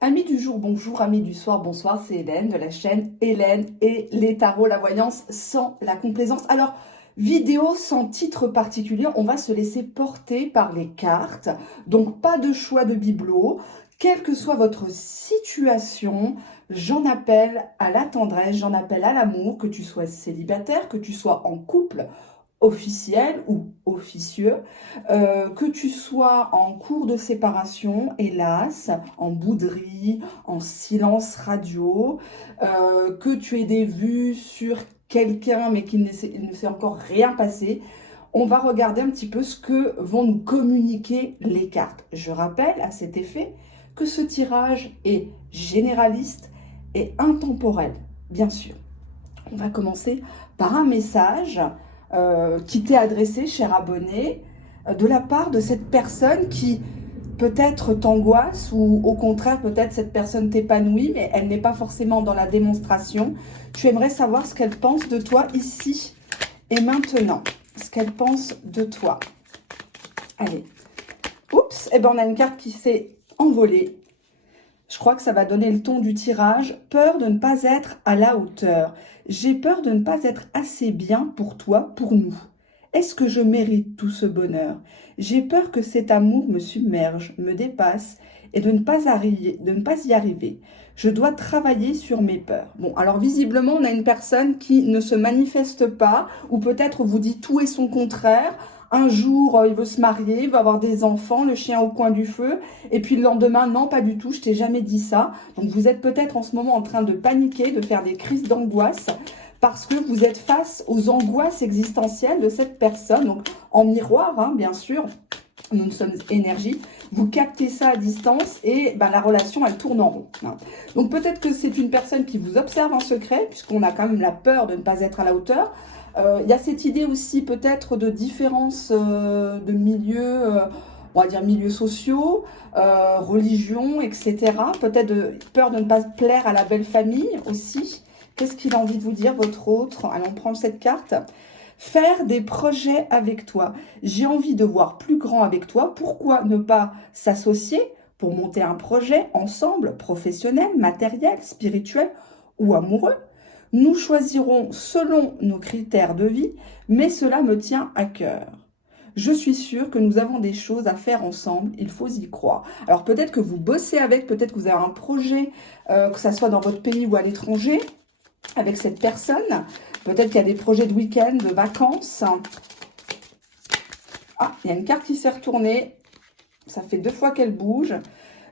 Amis du jour, bonjour, amis du soir, bonsoir, c'est Hélène de la chaîne Hélène et les tarots, la voyance sans la complaisance. Alors, vidéo sans titre particulier, on va se laisser porter par les cartes, donc pas de choix de bibelot. Quelle que soit votre situation, j'en appelle à la tendresse, j'en appelle à l'amour, que tu sois célibataire, que tu sois en couple officiel ou officieux, que tu sois en cours de séparation, hélas, en bouderie, en silence radio, que tu aies des vues sur quelqu'un mais qu'il ne s'est encore rien passé, on va regarder un petit peu ce que vont nous communiquer les cartes. Je rappelle à cet effet que ce tirage est généraliste et intemporel, bien sûr. On va commencer par un message qui t'est adressé, cher abonné, de la part de cette personne qui peut-être t'angoisse ou au contraire peut-être cette personne t'épanouit, mais elle n'est pas forcément dans la démonstration. Tu aimerais savoir ce qu'elle pense de toi ici et maintenant. Ce qu'elle pense de toi. Allez. Oups, et ben on a une carte qui s'est envolée. Je crois que ça va donner le ton du tirage. Peur de ne pas être à la hauteur. J'ai peur de ne pas être assez bien pour toi, pour nous. Est-ce que je mérite tout ce bonheur? J'ai peur que cet amour me submerge, me dépasse et de ne pas y arriver. Je dois travailler sur mes peurs. Bon, alors visiblement, on a une personne qui ne se manifeste pas, ou peut-être vous dit tout et son contraire. Un jour, il veut se marier, il va avoir des enfants, le chien au coin du feu. Et puis le lendemain, non, pas du tout, je t'ai jamais dit ça. Donc vous êtes peut-être en ce moment en train de paniquer, de faire des crises d'angoisse, parce que vous êtes face aux angoisses existentielles de cette personne. Donc en miroir, hein, bien sûr, nous sommes énergie. Vous captez ça à distance et ben, la relation, elle tourne en rond. Hein. Donc peut-être que c'est une personne qui vous observe en secret, puisqu'on a quand même la peur de ne pas être à la hauteur. Il y a cette idée aussi peut-être de différence de milieux, on va dire milieux sociaux, religion, etc. Peut-être de peur de ne pas plaire à la belle famille aussi. Qu'est-ce qu'il a envie de vous dire, votre autre? Allons prendre cette carte. Faire des projets avec toi. J'ai envie de voir plus grand avec toi. Pourquoi ne pas s'associer pour monter un projet ensemble, professionnel, matériel, spirituel ou amoureux? Nous choisirons selon nos critères de vie, mais cela me tient à cœur. Je suis sûre que nous avons des choses à faire ensemble, il faut y croire. Alors peut-être que vous bossez avec, peut-être que vous avez un projet, que ça soit dans votre pays ou à l'étranger, avec cette personne. Peut-être qu'il y a des projets de week-end, de vacances. Ah, il y a une carte qui s'est retournée. Ça fait 2 fois qu'elle bouge.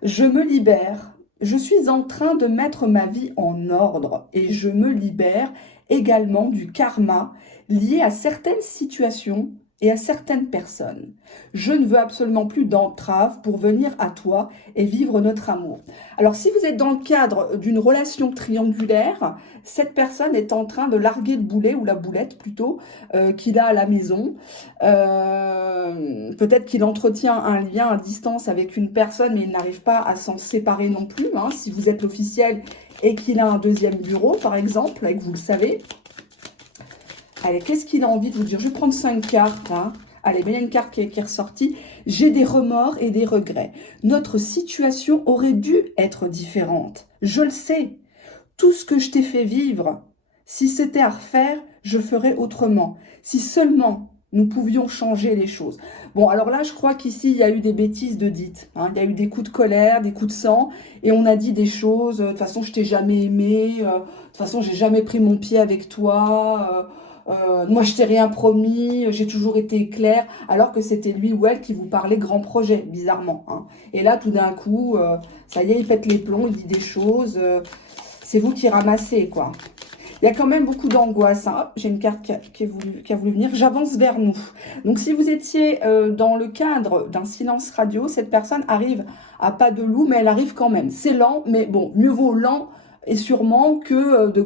Je me libère. Je suis en train de mettre ma vie en ordre et je me libère également du karma lié à certaines situations et à certaines personnes. Je ne veux absolument plus d'entrave pour venir à toi et vivre notre amour. Alors, si vous êtes dans le cadre d'une relation triangulaire, cette personne est en train de larguer le boulet, ou la boulette plutôt, qu'il a à la maison. Peut-être qu'il entretient un lien à distance avec une personne, mais il n'arrive pas à s'en séparer non plus. Hein, si vous êtes l'officiel et qu'il a un deuxième bureau, par exemple, et que vous le savez. Allez, qu'est-ce qu'il a envie de vous dire? Je vais prendre 5 cartes. Hein. Allez, il y a une carte qui est ressortie. J'ai des remords et des regrets. Notre situation aurait dû être différente. Je le sais. Tout ce que je t'ai fait vivre, si c'était à refaire, je ferais autrement. Si seulement nous pouvions changer les choses. Bon, alors là, je crois qu'ici, il y a eu des bêtises de dites. Hein. Il y a eu des coups de colère, des coups de sang, et on a dit des choses. De toute façon, je t'ai jamais aimé. De toute façon, j'ai jamais pris mon pied avec toi. Moi, je t'ai rien promis. J'ai toujours été claire. Alors que c'était lui ou elle qui vous parlait grand projet, bizarrement. Hein. Et là, tout d'un coup, ça y est, il pète les plombs, il dit des choses. C'est vous qui ramassez, quoi. Il y a quand même beaucoup d'angoisse. Hein. J'ai une carte qui a voulu venir. J'avance vers nous. Donc, si vous étiez dans le cadre d'un silence radio, cette personne arrive à pas de loup, mais elle arrive quand même. C'est lent, mais bon, mieux vaut lent et sûrement que de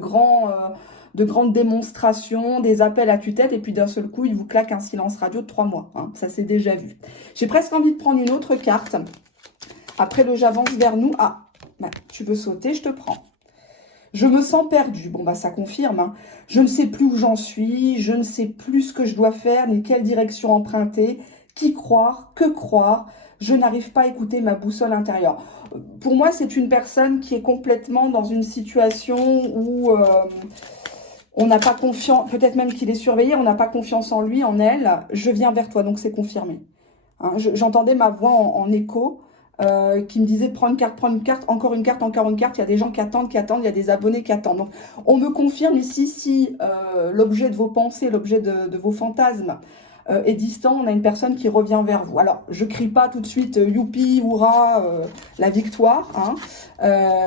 grandes démonstrations, des appels à tue-tête, et puis d'un seul coup, il vous claque un silence radio de 3 mois. Hein. Ça, c'est déjà vu. J'ai presque envie de prendre une autre carte. Après le j'avance vers nous. Ah, bah, tu veux sauter, je te prends. Je me sens perdue. Bon, bah ça confirme. Hein. Je ne sais plus où j'en suis. Je ne sais plus ce que je dois faire, ni quelle direction emprunter. Qui croire, que croire. je n'arrive pas à écouter ma boussole intérieure. Pour moi, c'est une personne qui est complètement dans une situation où on n'a pas confiance, peut-être même qu'il est surveillé, on n'a pas confiance en lui, en elle. Je viens vers toi, donc c'est confirmé. Hein, j'entendais ma voix en écho qui me disait prends une carte, encore une carte, encore une carte. Il y a des gens qui attendent, il y a des abonnés qui attendent. Donc, on me confirme ici si l'objet de vos pensées, l'objet de vos fantasmes est distant, on a une personne qui revient vers vous. Alors, je crie pas tout de suite youpi, hurrah, la victoire.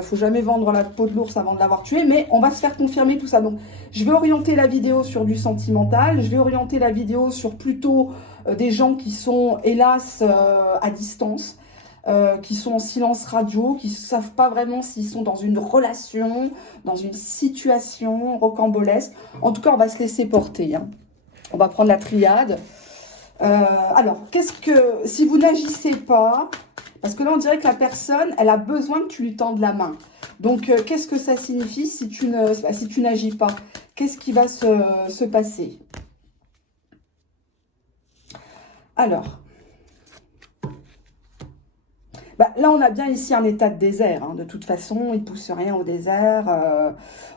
Faut jamais vendre la peau de l'ours avant de l'avoir tué, mais on va se faire confirmer tout ça. Donc, je vais orienter la vidéo sur du sentimental, je vais orienter la vidéo sur plutôt des gens qui sont, hélas, à distance, qui sont en silence radio, qui ne savent pas vraiment s'ils sont dans une relation, dans une situation rocambolesque. En tout cas, on va se laisser porter. Hein. On va prendre la triade. Alors, si vous n'agissez pas, parce que là, on dirait que la personne, elle a besoin que tu lui tendes la main. Donc, qu'est-ce que ça signifie si tu n'agis pas? Qu'est-ce qui va se passer? Alors, là, on a bien ici un état de désert. Hein. De toute façon, il ne pousse rien au désert.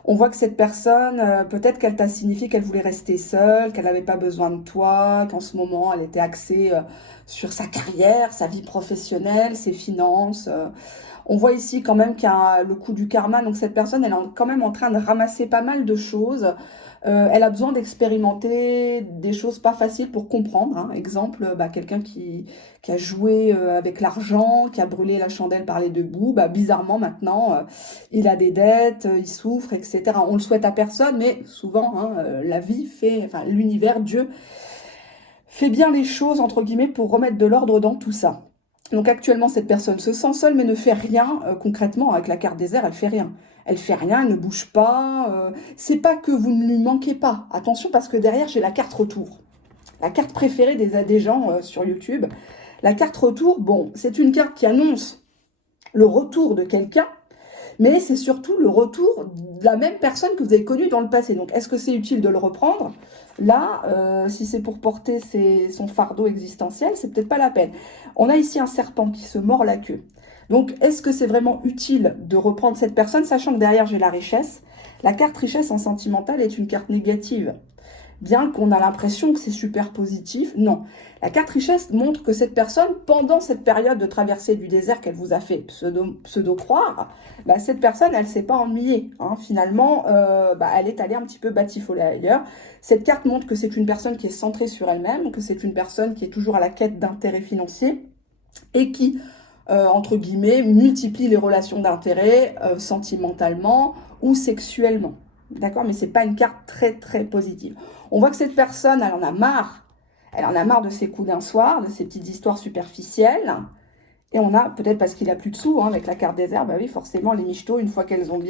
On voit que cette personne, peut-être qu'elle t'a signifié qu'elle voulait rester seule, qu'elle n'avait pas besoin de toi, qu'en ce moment, elle était axée sur sa carrière, sa vie professionnelle, ses finances. On voit ici quand même qu'il y a le coup du karma. Donc, cette personne, elle est quand même en train de ramasser pas mal de choses. Elle a besoin d'expérimenter des choses pas faciles pour comprendre. Hein. Exemple, quelqu'un qui a joué avec l'argent, qui a brûlé la chandelle par les deux bouts. Bizarrement, maintenant, il a des dettes, il souffre, etc. On le souhaite à personne, mais souvent, la vie l'univers, Dieu, fait bien les choses, entre guillemets, pour remettre de l'ordre dans tout ça. Donc actuellement, cette personne se sent seule, mais ne fait rien concrètement. Avec la carte désert, elle fait rien. Elle fait rien, elle ne bouge pas. C'est pas que vous ne lui manquez pas. Attention, parce que derrière, j'ai la carte retour. La carte préférée des gens sur YouTube. La carte retour, bon, c'est une carte qui annonce le retour de quelqu'un, mais c'est surtout le retour de la même personne que vous avez connue dans le passé. Donc, est-ce que c'est utile de le reprendre? Là, si c'est pour porter son fardeau existentiel, c'est peut-être pas la peine. On a ici un serpent qui se mord la queue. Donc, est-ce que c'est vraiment utile de reprendre cette personne, sachant que derrière, j'ai la richesse? La carte richesse en sentimental est une carte négative. Bien qu'on a l'impression que c'est super positif, non. La carte richesse montre que cette personne, pendant cette période de traversée du désert qu'elle vous a fait pseudo-croire, cette personne, elle ne s'est pas ennuyée. Hein. Finalement, elle est allée un petit peu batifoler ailleurs. Cette carte montre que c'est une personne qui est centrée sur elle-même, que c'est une personne qui est toujours à la quête d'intérêts financiers et qui, entre guillemets, multiplie les relations d'intérêt sentimentalement ou sexuellement. D'accord? Mais ce n'est pas une carte très, très positive. On voit que cette personne, elle en a marre. Elle en a marre de ses coups d'un soir, de ses petites histoires superficielles. Et on a, peut-être parce qu'il a plus de sous, hein, avec la carte désert, oui, forcément, les michetots, une fois qu'elles ont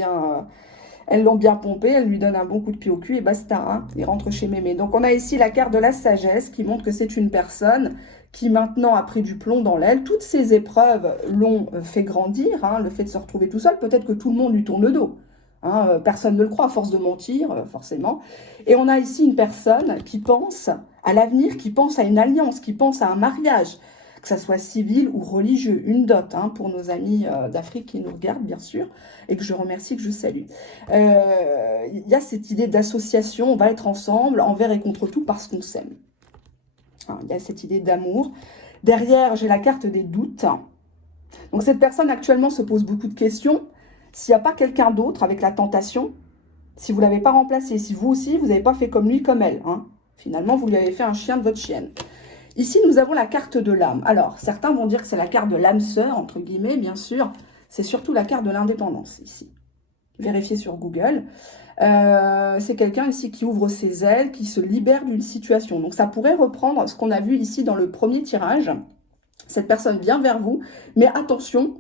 elles l'ont bien pompé, elles lui donnent un bon coup de pied au cul et basta, hein, il rentre chez mémé. Donc, on a ici la carte de la sagesse qui montre que c'est une personne qui maintenant a pris du plomb dans l'aile. Toutes ces épreuves l'ont fait grandir, hein, le fait de se retrouver tout seul. Peut-être que tout le monde lui tourne le dos. Hein, personne ne le croit à force de mentir, forcément. Et on a ici une personne qui pense à l'avenir, qui pense à une alliance, qui pense à un mariage, que ça soit civil ou religieux, une dot, hein, pour nos amis d'Afrique qui nous regardent, bien sûr, et que je remercie, que je salue. Il y a cette idée d'association, on va être ensemble, envers et contre tout, parce qu'on s'aime. Hein, il y a cette idée d'amour. Derrière, j'ai la carte des doutes. Donc cette personne actuellement se pose beaucoup de questions. S'il n'y a pas quelqu'un d'autre avec la tentation, si vous ne l'avez pas remplacé, si vous aussi, vous n'avez pas fait comme lui, comme elle. Hein. Finalement, vous lui avez fait un chien de votre chienne. Ici, nous avons la carte de l'âme. Alors, certains vont dire que c'est la carte de l'âme sœur, entre guillemets, bien sûr. C'est surtout la carte de l'indépendance, ici. Vérifiez sur Google. C'est quelqu'un ici qui ouvre ses ailes, qui se libère d'une situation. Donc, ça pourrait reprendre ce qu'on a vu ici dans le premier tirage. Cette personne vient vers vous, mais attention,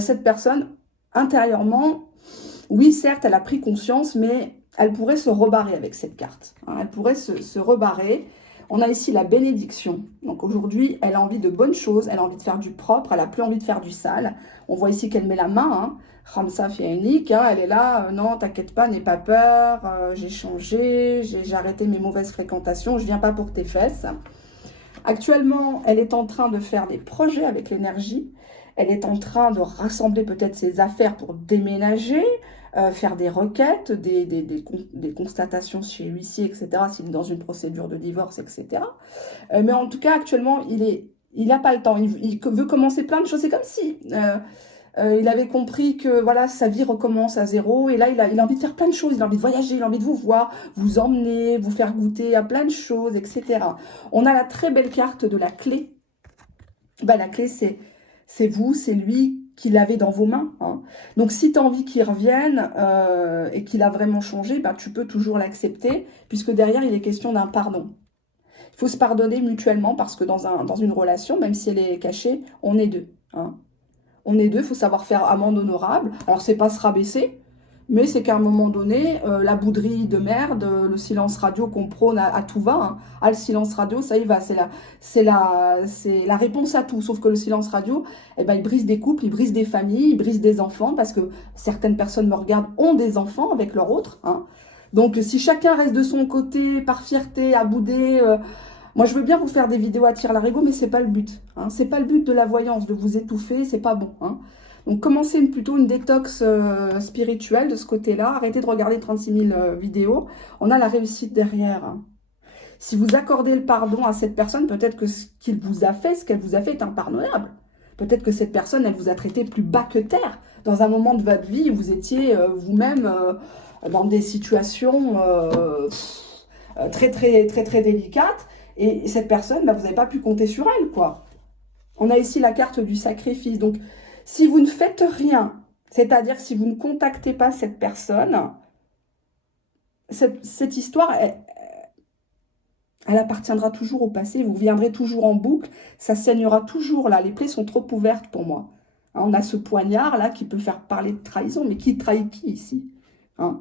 cette personne, intérieurement, oui, certes, elle a pris conscience, mais elle pourrait se rebarrer avec cette carte. Hein, elle pourrait se rebarrer. On a ici la bénédiction. Donc aujourd'hui, elle a envie de bonnes choses, elle a envie de faire du propre, elle n'a plus envie de faire du sale. On voit ici qu'elle met la main, hein. Ramsa Fianik, hein, elle est là, non, t'inquiète pas, n'aie pas peur, j'ai changé, j'ai arrêté mes mauvaises fréquentations, je viens pas pour tes fesses. Actuellement, elle est en train de faire des projets avec l'énergie. Elle est en train de rassembler peut-être ses affaires pour déménager, faire des requêtes, des constatations chez l'huissier, etc., s'il est dans une procédure de divorce, etc. Mais en tout cas, actuellement, il n'a pas le temps. Il veut commencer plein de choses. C'est comme si il avait compris que voilà, sa vie recommence à zéro. Et là, il a envie de faire plein de choses. Il a envie de voyager, il a envie de vous voir, vous emmener, vous faire goûter à plein de choses, etc. On a la très belle carte de la clé. Ben, la clé, c'est vous, c'est lui qui l'avez dans vos mains. Hein. Donc, si tu as envie qu'il revienne et qu'il a vraiment changé, ben, tu peux toujours l'accepter, puisque derrière, il est question d'un pardon. Il faut se pardonner mutuellement, parce que dans une relation, même si elle est cachée, on est deux. Hein. On est deux, il faut savoir faire amende honorable. Alors, c'est pas se rabaisser, mais c'est qu'à un moment donné, la bouderie de merde, le silence radio qu'on prône à tout va, hein. Ah, le silence radio, ça y va, c'est la réponse à tout. Sauf que le silence radio, eh ben, il brise des couples, il brise des familles, il brise des enfants, parce que certaines personnes me regardent, ont des enfants avec leur autre. Hein. Donc, si chacun reste de son côté, par fierté, à bouder... moi, je veux bien vous faire des vidéos à tire-larigot, mais c'est pas le but. Hein. C'est pas le but de la voyance, de vous étouffer, c'est pas bon. Hein. Donc, commencez plutôt une détox spirituelle de ce côté-là. Arrêtez de regarder 36 000 vidéos. On a la réussite derrière. Hein. Si vous accordez le pardon à cette personne, peut-être que ce qu'il vous a fait, ce qu'elle vous a fait est impardonnable. Peut-être que cette personne, elle vous a traité plus bas que terre. Dans un moment de votre vie, vous étiez vous-même dans des situations très, très, très, très délicates. Et cette personne, bah, vous n'avez pas pu compter sur elle, quoi. On a ici la carte du sacrifice. Donc, si vous ne faites rien, c'est-à-dire si vous ne contactez pas cette personne, cette histoire, elle appartiendra toujours au passé. Vous viendrez toujours en boucle. Ça saignera toujours, là. Les plaies sont trop ouvertes pour moi. Hein, on a ce poignard, là, qui peut faire parler de trahison. Mais qui trahit qui, ici? Hein?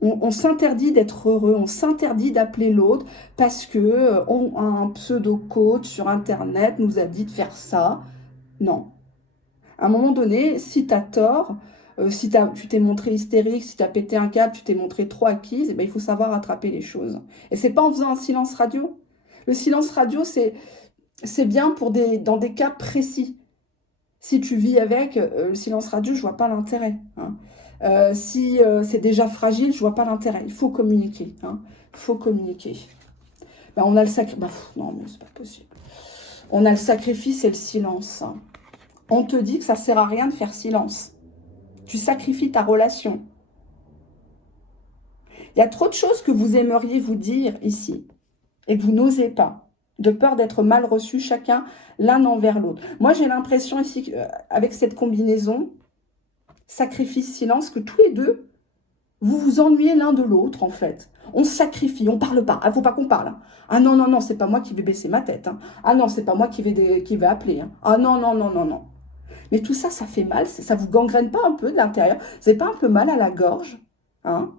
On s'interdit d'être heureux, on s'interdit d'appeler l'autre parce que un pseudo-coach sur Internet nous a dit de faire ça. Non. À un moment donné, si tu as tort, si tu t'es montré hystérique, si tu as pété un câble, tu t'es montré trop acquise, eh ben, il faut savoir attraper les choses. Et c'est pas en faisant un silence radio. Le silence radio, c'est bien dans des cas précis. Si tu vis avec, le silence radio, je vois pas l'intérêt. Hein. Si c'est déjà fragile, je vois pas l'intérêt. Il faut communiquer. Hein. Il faut communiquer. Ben, on a le sacrifice. Non, mais c'est pas possible. On a le sacrifice et le silence. Hein. On te dit que ça sert à rien de faire silence. Tu sacrifies ta relation. Il y a trop de choses que vous aimeriez vous dire ici et que vous n'osez pas, de peur d'être mal reçus chacun l'un envers l'autre. Moi, j'ai l'impression ici, avec cette combinaison, sacrifice, silence, que tous les deux, vous vous ennuyez l'un de l'autre, en fait. On se sacrifie, on parle pas. Ah, faut pas qu'on parle. Hein. Ah non, non, non, c'est pas moi qui vais baisser ma tête. Hein. Ah non, c'est pas moi qui vais appeler. Hein. Ah non, non, non, non, non. Mais tout ça, ça fait mal. Ça vous gangrène pas un peu de l'intérieur? Vous n'avez pas un peu mal à la gorge? Hein?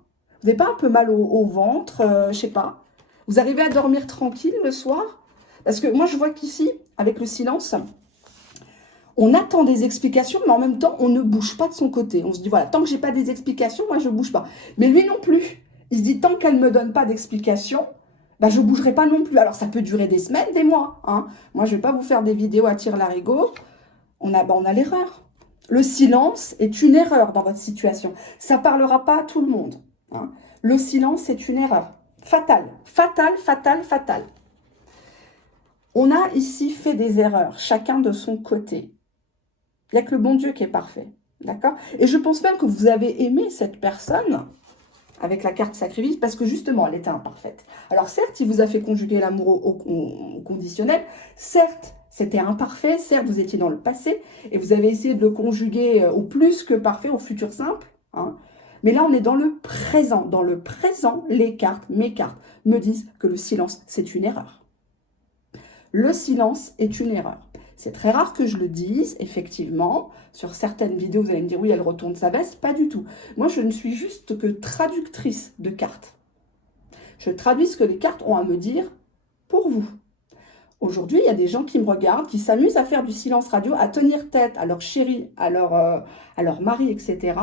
Vous n'avez pas un peu mal au ventre? Je sais pas. Vous arrivez à dormir tranquille le soir? Parce que moi, je vois qu'ici, avec le silence, on attend des explications, mais en même temps, on ne bouge pas de son côté. On se dit, voilà, tant que j'ai pas des explications, moi, je bouge pas. Mais lui non plus. Il se dit, tant qu'elle me donne pas d'explications, bah, je bougerai pas non plus. Alors, ça peut durer des semaines, des mois. Hein. Moi, je vais pas vous faire des vidéos à tire-larigot. On a l'erreur. Le silence est une erreur dans votre situation. Ça parlera pas à tout le monde. Hein. Le silence est une erreur. Fatale. Fatale, fatale, fatale. On a ici fait des erreurs, chacun de son côté. Il n'y a que le bon Dieu qui est parfait. D'accord? Et je pense même que vous avez aimé cette personne avec la carte sacrifice parce que justement, elle était imparfaite. Alors certes, il vous a fait conjuguer l'amour au conditionnel. Certes, c'était imparfait. Certes, vous étiez dans le passé et vous avez essayé de le conjuguer au plus que parfait, au futur simple. Hein. Mais là, on est dans le présent. Dans le présent, les cartes, mes cartes, me disent que le silence, c'est une erreur. Le silence est une erreur. C'est très rare que je le dise, effectivement. Sur certaines vidéos, vous allez me dire, oui, elle retourne sa veste. Pas du tout. Moi, je ne suis juste que traductrice de cartes. Je traduis ce que les cartes ont à me dire pour vous. Aujourd'hui, il y a des gens qui me regardent, qui s'amusent à faire du silence radio, à tenir tête à leur chéri, à leur mari, etc.,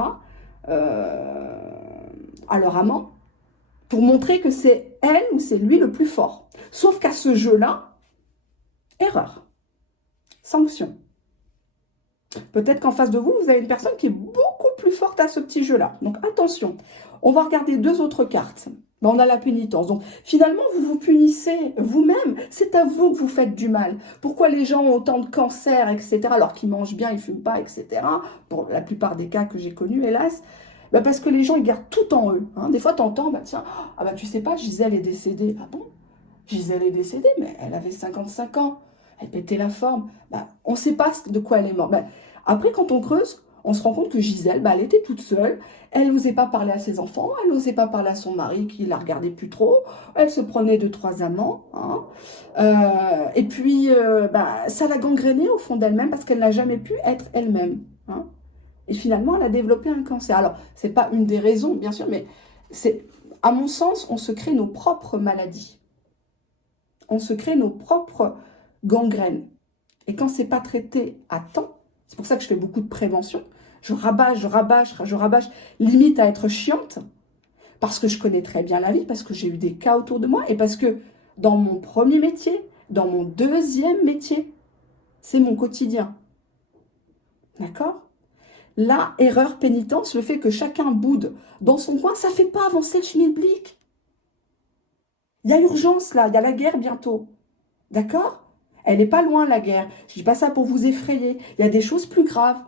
à leur amant, pour montrer que c'est elle ou c'est lui le plus fort. Sauf qu'à ce jeu-là, erreur, sanction. Peut-être qu'en face de vous, vous avez une personne qui est beaucoup plus forte à ce petit jeu-là. Donc attention, on va regarder deux autres cartes. Ben, on a la pénitence. Donc finalement, vous vous punissez vous-même. C'est à vous que vous faites du mal. Pourquoi les gens ont autant de cancers, etc., alors qu'ils mangent bien, ils ne fument pas, etc., pour la plupart des cas que j'ai connus, hélas, ben parce que les gens, ils gardent tout en eux. Hein. Des fois, tu entends, ben, tiens, ah ben, tu sais pas, Gisèle est décédée. Ah bon? Gisèle est décédée, mais elle avait 55 ans. Elle pétait la forme. Ben, on ne sait pas de quoi elle est morte. Ben, après, quand on creuse, on se rend compte que Gisèle, ben, elle était toute seule. Elle n'osait pas parler à ses enfants. Elle n'osait pas parler à son mari qui la regardait plus trop. Elle se prenait 2-3 amants. Hein. Et puis, ben, ça l'a gangrénée au fond d'elle-même parce qu'elle n'a jamais pu être elle-même. Hein. Et finalement, elle a développé un cancer. Alors, ce n'est pas une des raisons, bien sûr, mais c'est, à mon sens, on se crée nos propres maladies. On se crée nos propres gangrènes. Et quand c'est pas traité à temps, c'est pour ça que je fais beaucoup de prévention, je rabâche, limite à être chiante, parce que je connais très bien la vie, parce que j'ai eu des cas autour de moi, et parce que dans mon premier métier, dans mon deuxième métier, c'est mon quotidien. D'accord? La erreur, pénitence, le fait que chacun boude dans son coin, ça ne fait pas avancer le schmilblick. Il y a urgence là, il y a la guerre bientôt. D'accord? Elle n'est pas loin la guerre. Je ne dis pas ça pour vous effrayer. Il y a des choses plus graves.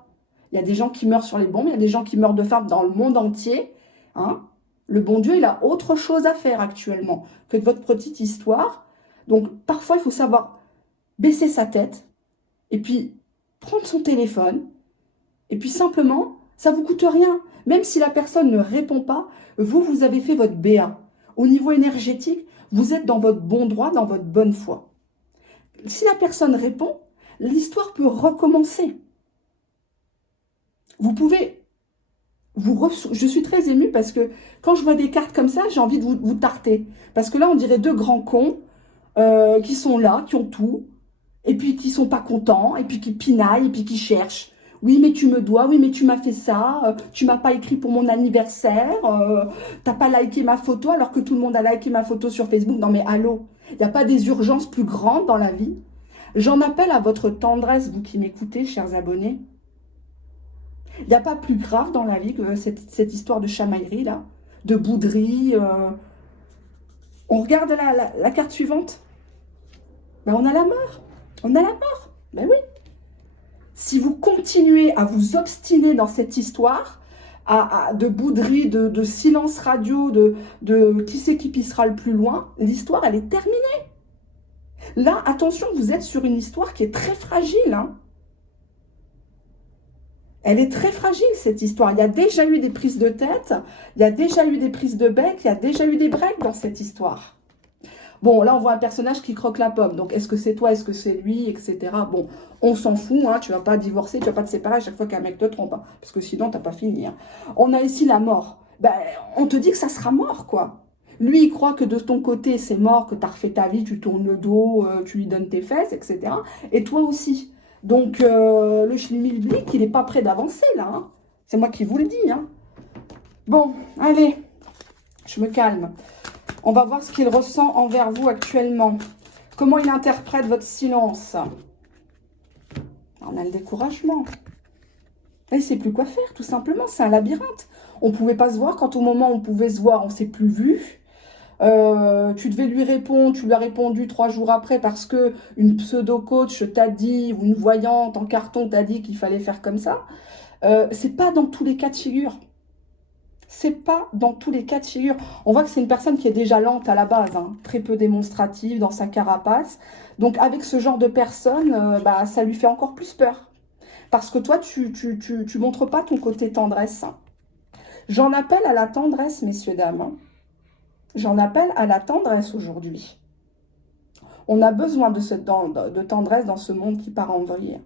Il y a des gens qui meurent sur les bombes, il y a des gens qui meurent de faim dans le monde entier. Hein? Le bon Dieu, il a autre chose à faire actuellement que de votre petite histoire. Donc parfois, il faut savoir baisser sa tête et puis prendre son téléphone. Et puis simplement, ça ne vous coûte rien. Même si la personne ne répond pas, vous avez fait votre BA. Au niveau énergétique, vous êtes dans votre bon droit, dans votre bonne foi. Si la personne répond, l'histoire peut recommencer. Vous pouvez... Je suis très émue parce que quand je vois des cartes comme ça, j'ai envie de vous tarter. Parce que là, on dirait deux grands cons qui sont là, qui ont tout, et puis qui sont pas contents, et puis qui pinaillent, et puis qui cherchent. Oui, mais tu me dois, oui, mais tu m'as fait ça, tu m'as pas écrit pour mon anniversaire, t'as pas liké ma photo alors que tout le monde a liké ma photo sur Facebook. Non mais allô, il n'y a pas des urgences plus grandes dans la vie? J'en appelle à votre tendresse, vous qui m'écoutez, chers abonnés. Il n'y a pas plus grave dans la vie que cette histoire de chamaillerie, là, de bouderie. On regarde la carte suivante. Ben, on a la mort. On a la mort. Ben oui. Si vous continuez à vous obstiner dans cette histoire, de bouderie, de silence radio, de qui c'est qui pissera le plus loin, l'histoire, elle est terminée. Là, attention, vous êtes sur une histoire qui est très fragile. Hein. Elle est très fragile, cette histoire. Il y a déjà eu des prises de tête, il y a déjà eu des prises de bec, il y a déjà eu des breaks dans cette histoire. Bon, là, on voit un personnage qui croque la pomme. Donc, est-ce que c'est toi, est-ce que c'est lui, etc. Bon, on s'en fout, hein, tu ne vas pas divorcer, tu ne vas pas te séparer à chaque fois qu'un mec te trompe. Hein, parce que sinon, tu n'as pas fini. Hein. On a ici la mort. Ben, on te dit que ça sera mort, quoi. Lui, il croit que de ton côté, c'est mort, que tu as refait ta vie, tu tournes le dos, tu lui donnes tes fesses, etc. Et toi aussi. Donc, le schmilblick, il n'est pas prêt d'avancer, là. Hein. C'est moi qui vous le dis. Hein. Bon, allez, je me calme. On va voir ce qu'il ressent envers vous actuellement. Comment il interprète votre silence. On a le découragement. Là, il ne sait plus quoi faire, tout simplement. C'est un labyrinthe. On ne pouvait pas se voir. Quand au moment où on pouvait se voir, on ne s'est plus vu. Tu devais lui répondre, tu lui as répondu 3 jours après parce que une pseudo-coach t'a dit, ou une voyante en carton t'a dit qu'il fallait faire comme ça. C'est pas dans tous les cas de figure. C'est pas dans tous les cas de figure. On voit que c'est une personne qui est déjà lente à la base, hein, très peu démonstrative dans sa carapace. Donc avec ce genre de personne, bah, ça lui fait encore plus peur. Parce que toi, tu montres pas ton côté tendresse. Hein. J'en appelle à la tendresse, messieurs, dames. Hein. J'en appelle à la tendresse aujourd'hui. On a besoin de tendresse dans ce monde qui part en vrille.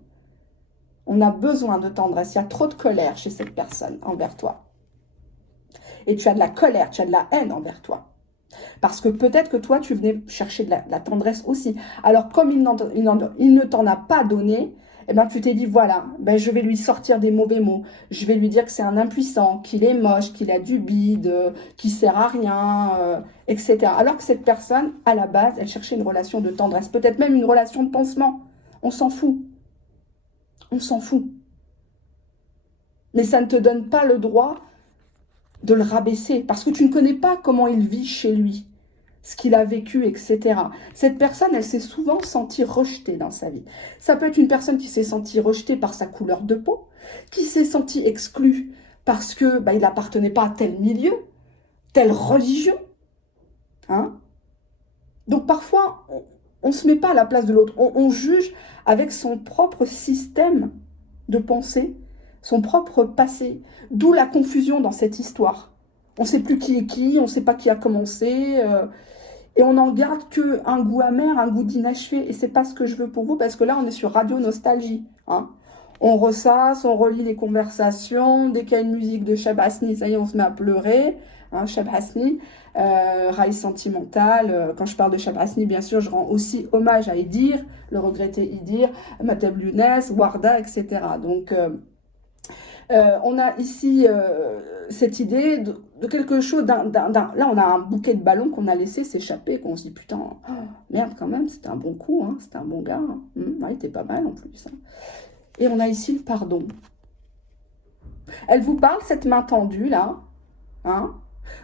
On a besoin de tendresse. Il y a trop de colère chez cette personne envers toi. Et tu as de la colère, tu as de la haine envers toi. Parce que peut-être que toi, tu venais chercher de la tendresse aussi. Alors, comme il ne t'en a pas donné, eh ben, tu t'es dit, voilà, ben, je vais lui sortir des mauvais mots. Je vais lui dire que c'est un impuissant, qu'il est moche, qu'il a du bide, qu'il sert à rien, etc. Alors que cette personne, à la base, elle cherchait une relation de tendresse, peut-être même une relation de pansement. On s'en fout. On s'en fout. Mais ça ne te donne pas le droit de le rabaisser parce que tu ne connais pas comment il vit chez lui, ce qu'il a vécu, etc. Cette personne, elle s'est souvent sentie rejetée dans sa vie. Ça peut être une personne qui s'est sentie rejetée par sa couleur de peau, qui s'est sentie exclue parce que il n'appartenait pas à tel milieu, telle religion. Hein. Donc parfois, on ne se met pas à la place de l'autre. On juge avec son propre système de pensée, son propre passé. D'où la confusion dans cette histoire. On ne sait plus qui est qui, on ne sait pas qui a commencé. Et on n'en garde qu'un goût amer, un goût d'inachevé. Et c'est pas ce que je veux pour vous, parce que là, on est sur Radio Nostalgie. Hein. On ressasse, on relit les conversations. Dès qu'il y a une musique de Cheb Hasni, ça y est, on se met à pleurer. Hein, Cheb Hasni, Raï sentimental. Quand je parle de Cheb Hasni, bien sûr, je rends aussi hommage à Idir, le regretté Idir, Matab Lounès, Warda, etc. Donc, on a ici cette idée de quelque chose, là on a un bouquet de ballons qu'on a laissé s'échapper, qu'on se dit putain, oh, merde quand même, c'était un bon coup, hein, c'était un bon gars, hein. Ouais, il était pas mal en plus. Hein. Et on a ici le pardon. Elle vous parle, cette main tendue là, hein.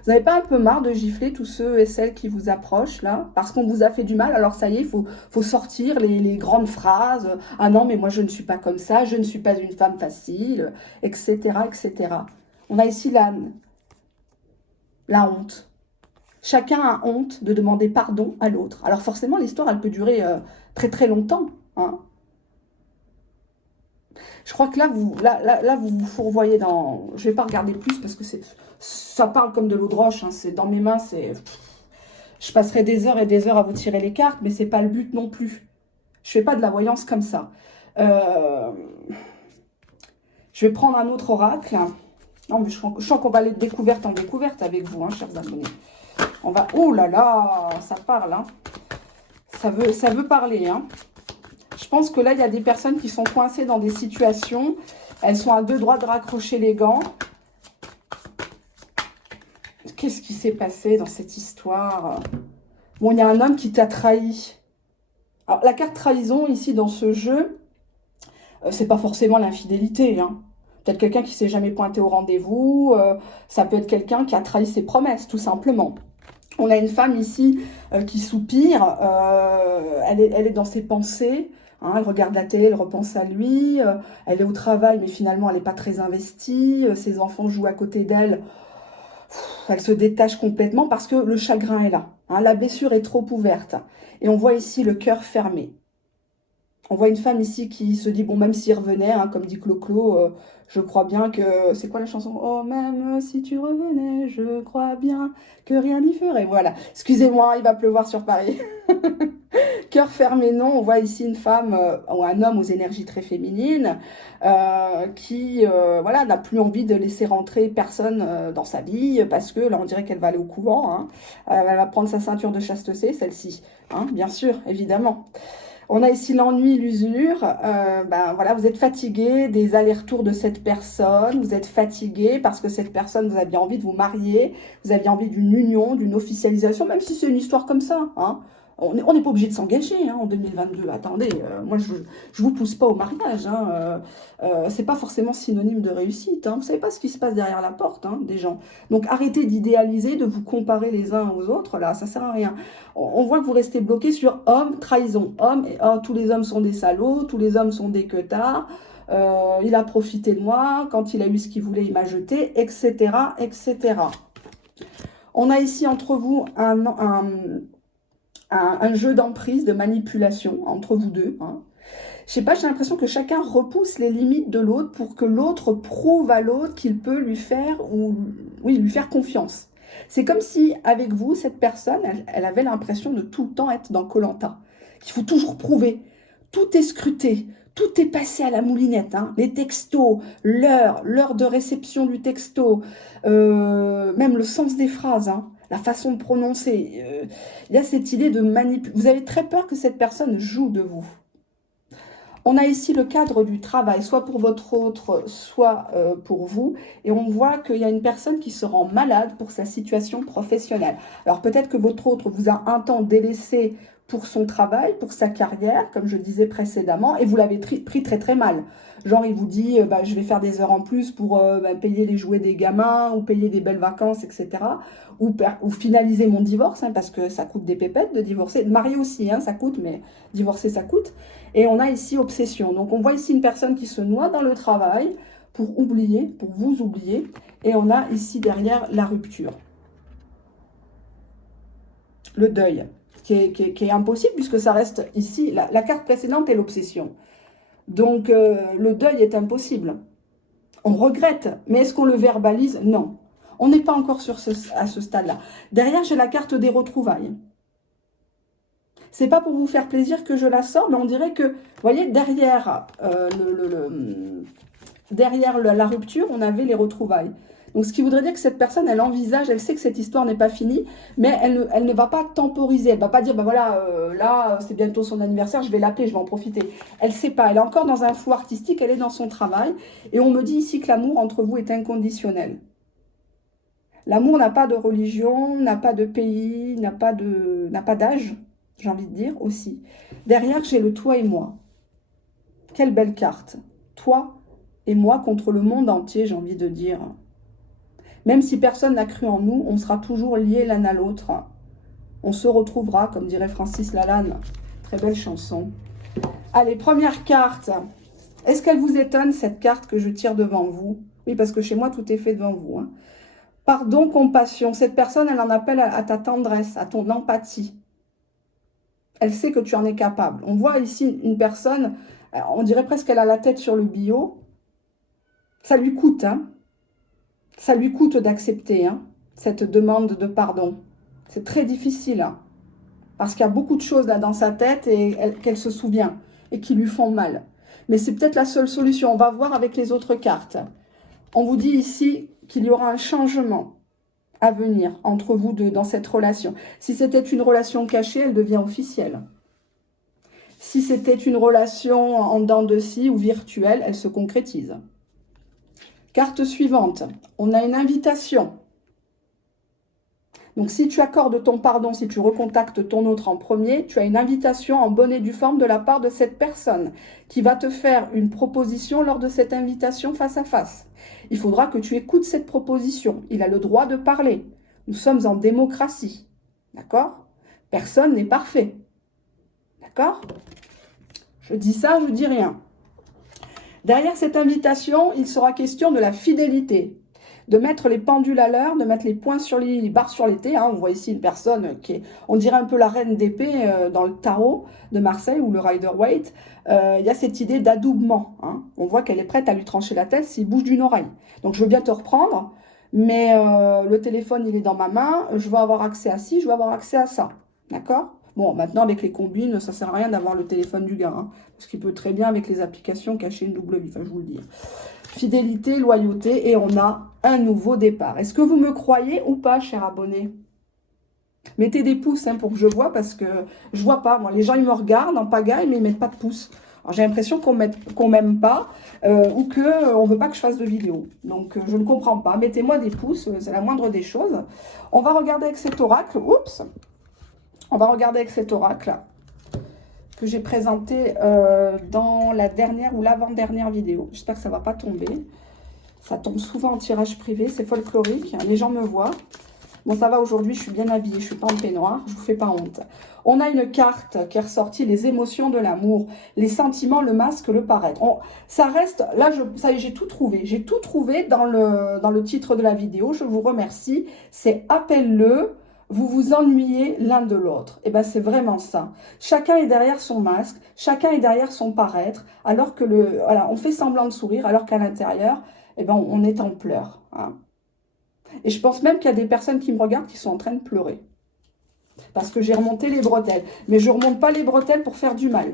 Vous n'avez pas un peu marre de gifler tous ceux et celles qui vous approchent, là, parce qu'on vous a fait du mal? Alors ça y est, faut sortir les grandes phrases. Ah non, mais moi je ne suis pas comme ça, je ne suis pas une femme facile, etc., etc. On a ici la honte. Chacun a honte de demander pardon à l'autre. Alors forcément, l'histoire, elle peut durer très très longtemps. Hein. Je crois que là, vous vous fourvoyez dans... Je ne vais pas regarder plus parce que ça parle comme de l'eau de roche. Hein. C'est dans mes mains, je passerai des heures et des heures à vous tirer les cartes, mais c'est pas le but non plus. Je fais pas de la voyance comme ça. Je vais prendre un autre oracle. Non, mais je sens qu'on va aller de découverte en découverte avec vous, hein, chers abonnés. On va... Oh là là, ça parle. Hein. Ça veut parler, hein. Je pense que là, il y a des personnes qui sont coincées dans des situations. Elles sont à deux doigts de raccrocher les gants. Qu'est-ce qui s'est passé dans cette histoire? Bon, il y a un homme qui t'a trahi. Alors, la carte trahison, ici, dans ce jeu, c'est pas forcément l'infidélité. Hein. Peut-être quelqu'un qui s'est jamais pointé au rendez-vous. Ça peut être quelqu'un qui a trahi ses promesses, tout simplement. On a une femme ici qui soupire. Elle est dans ses pensées. Hein, elle regarde la télé, elle repense à lui. Elle est au travail, mais finalement, elle n'est pas très investie. Ses enfants jouent à côté d'elle. Elle se détache complètement parce que le chagrin est là. Hein, la blessure est trop ouverte. Et on voit ici le cœur fermé. On voit une femme ici qui se dit, bon, même s'il revenait, hein, comme dit Clo-Clo, je crois bien que... C'est quoi la chanson? Oh, même si tu revenais, je crois bien que rien n'y ferait. Voilà. Excusez-moi, il va pleuvoir sur Paris. Cœur fermé, non. On voit ici une femme ou un homme aux énergies très féminines qui voilà, n'a plus envie de laisser rentrer personne dans sa vie parce que là, on dirait qu'elle va aller au couvent. Hein. Elle va prendre sa ceinture de chasteté, celle-ci. Hein, bien sûr, évidemment. On a ici l'ennui, l'usure. Voilà, vous êtes fatigué des allers-retours de cette personne. Vous êtes fatigué parce que cette personne, vous aviez envie de vous marier. Vous aviez envie d'une union, d'une officialisation, même si c'est une histoire comme ça. Hein. On n'est pas obligé de s'engager hein, en 2022. Attendez, moi, je vous pousse pas au mariage. Hein. C'est pas forcément synonyme de réussite. Hein. Vous savez pas ce qui se passe derrière la porte hein, des gens. Donc, arrêtez d'idéaliser, de vous comparer les uns aux autres. Là, ça sert à rien. On voit que vous restez bloqué sur homme, trahison. Homme, et tous les hommes sont des salauds, tous les hommes sont des queutards. Il a profité de moi. Quand il a eu ce qu'il voulait, il m'a jeté, etc., etc. On a ici entre vous un jeu d'emprise, de manipulation entre vous deux. Hein. Je sais pas, j'ai l'impression que chacun repousse les limites de l'autre pour que l'autre prouve à l'autre qu'il peut lui faire confiance. C'est comme si, avec vous, cette personne, elle avait l'impression de tout le temps être dans koh-lanta. Il faut toujours prouver. Tout est scruté. Tout est passé à la moulinette. Hein. Les textos, l'heure de réception du texto, même le sens des phrases. Hein. La façon de prononcer. Il y a cette idée de manipuler. Vous avez très peur que cette personne joue de vous. On a ici le cadre du travail, soit pour votre autre, soit pour vous. Et on voit qu'il y a une personne qui se rend malade pour sa situation professionnelle. Alors peut-être que votre autre vous a un temps délaissé pour son travail, pour sa carrière, comme je disais précédemment, et vous l'avez pris très très mal. Genre il vous dit, je vais faire des heures en plus pour payer les jouets des gamins, ou payer des belles vacances, etc. Ou finaliser mon divorce, hein, parce que ça coûte des pépettes de divorcer. De marier aussi, hein, ça coûte, mais divorcer ça coûte. Et on a ici obsession. Donc on voit ici une personne qui se noie dans le travail pour oublier, pour vous oublier. Et on a ici derrière la rupture. Le deuil, qui est impossible puisque ça reste ici. La carte précédente est l'obsession. Donc le deuil est impossible. On regrette, mais est-ce qu'on le verbalise? Non. On n'est pas encore à ce stade-là. Derrière, j'ai la carte des retrouvailles. C'est pas pour vous faire plaisir que je la sors, mais on dirait que, vous voyez, derrière, la rupture, on avait les retrouvailles. Donc, ce qui voudrait dire que cette personne, elle envisage, elle sait que cette histoire n'est pas finie, mais elle ne va pas temporiser. Elle ne va pas dire, voilà, là, c'est bientôt son anniversaire, je vais l'appeler, je vais en profiter. Elle ne sait pas. Elle est encore dans un flou artistique, elle est dans son travail. Et on me dit ici que l'amour entre vous est inconditionnel. L'amour n'a pas de religion, n'a pas de pays, n'a pas d'âge. J'ai envie de dire aussi. Derrière, j'ai le toi et moi. Quelle belle carte. Toi et moi contre le monde entier, j'ai envie de dire. Même si personne n'a cru en nous, on sera toujours liés l'un à l'autre. On se retrouvera, comme dirait Francis Lalanne. Très belle chanson. Allez, première carte. Est-ce qu'elle vous étonne, cette carte que je tire devant vous? Oui, parce que chez moi, tout est fait devant vous. Hein. Pardon, compassion. Cette personne, elle en appelle à ta tendresse, à ton empathie. Elle sait que tu en es capable. On voit ici une personne, on dirait presque qu'elle a la tête sur le bio. Ça lui coûte, hein. Ça lui coûte d'accepter hein, cette demande de pardon. C'est très difficile, hein, parce qu'il y a beaucoup de choses là dans sa tête et qu'elle se souvient et qui lui font mal. Mais c'est peut-être la seule solution. On va voir avec les autres cartes. On vous dit ici qu'il y aura un changement à venir entre vous deux dans cette relation. Si c'était une relation cachée, elle devient officielle. Si c'était une relation en dents de scie ou virtuelle, elle se concrétise. Carte suivante, on a une invitation. Donc si tu accordes ton pardon, si tu recontactes ton autre en premier, tu as une invitation en bonne et due forme de la part de cette personne qui va te faire une proposition lors de cette invitation face à face. Il faudra que tu écoutes cette proposition. Il a le droit de parler. Nous sommes en démocratie. D'accord? Personne n'est parfait. D'accord? Je dis ça, je dis rien. Derrière cette invitation, il sera question de la fidélité. De mettre les pendules à l'heure, de mettre les points sur les barres sur les T. Hein. On voit ici une personne qui est, on dirait un peu la reine d'épée dans le tarot de Marseille ou le Rider-Waite. Il y a cette idée d'adoubement. Hein. On voit qu'elle est prête à lui trancher la tête s'il bouge d'une oreille. Donc je veux bien te reprendre, mais le téléphone il est dans ma main, je veux avoir accès à ci, je veux avoir accès à ça. D'accord ? Bon, maintenant, avec les combines, ça ne sert à rien d'avoir le téléphone du gars. Hein, parce qu'il peut très bien, avec les applications, cacher une double vie. Enfin, je vous le dis. Fidélité, loyauté, et on a un nouveau départ. Est-ce que vous me croyez ou pas, cher abonné? Mettez des pouces hein, pour que je vois, parce que je vois pas. Moi, les gens, ils me regardent en pagaille, mais ils mettent pas de pouces. Alors, j'ai l'impression qu'on m'aime pas ou qu'on ne veut pas que je fasse de vidéo. Donc, je ne comprends pas. Mettez-moi des pouces, c'est la moindre des choses. On va regarder avec cet oracle. Oups! On va regarder avec cet oracle que j'ai présenté dans la dernière ou l'avant-dernière vidéo. J'espère que ça ne va pas tomber. Ça tombe souvent en tirage privé, c'est folklorique. Les gens me voient. Bon, ça va aujourd'hui, je suis bien habillée, je ne suis pas en peignoir, je ne vous fais pas honte. On a une carte qui est ressortie, les émotions de l'amour, les sentiments, le masque, le paraître. Ça reste, là, ça y est, j'ai tout trouvé. J'ai tout trouvé dans le titre de la vidéo, je vous remercie. C'est « Appelle-le ». Vous vous ennuyez l'un de l'autre. Et bien, c'est vraiment ça. Chacun est derrière son masque, chacun est derrière son paraître, alors que voilà, on fait semblant de sourire, alors qu'à l'intérieur, eh ben, on est en pleurs. Hein. Et je pense même qu'il y a des personnes qui me regardent qui sont en train de pleurer. Parce que j'ai remonté les bretelles. Mais je ne remonte pas les bretelles pour faire du mal.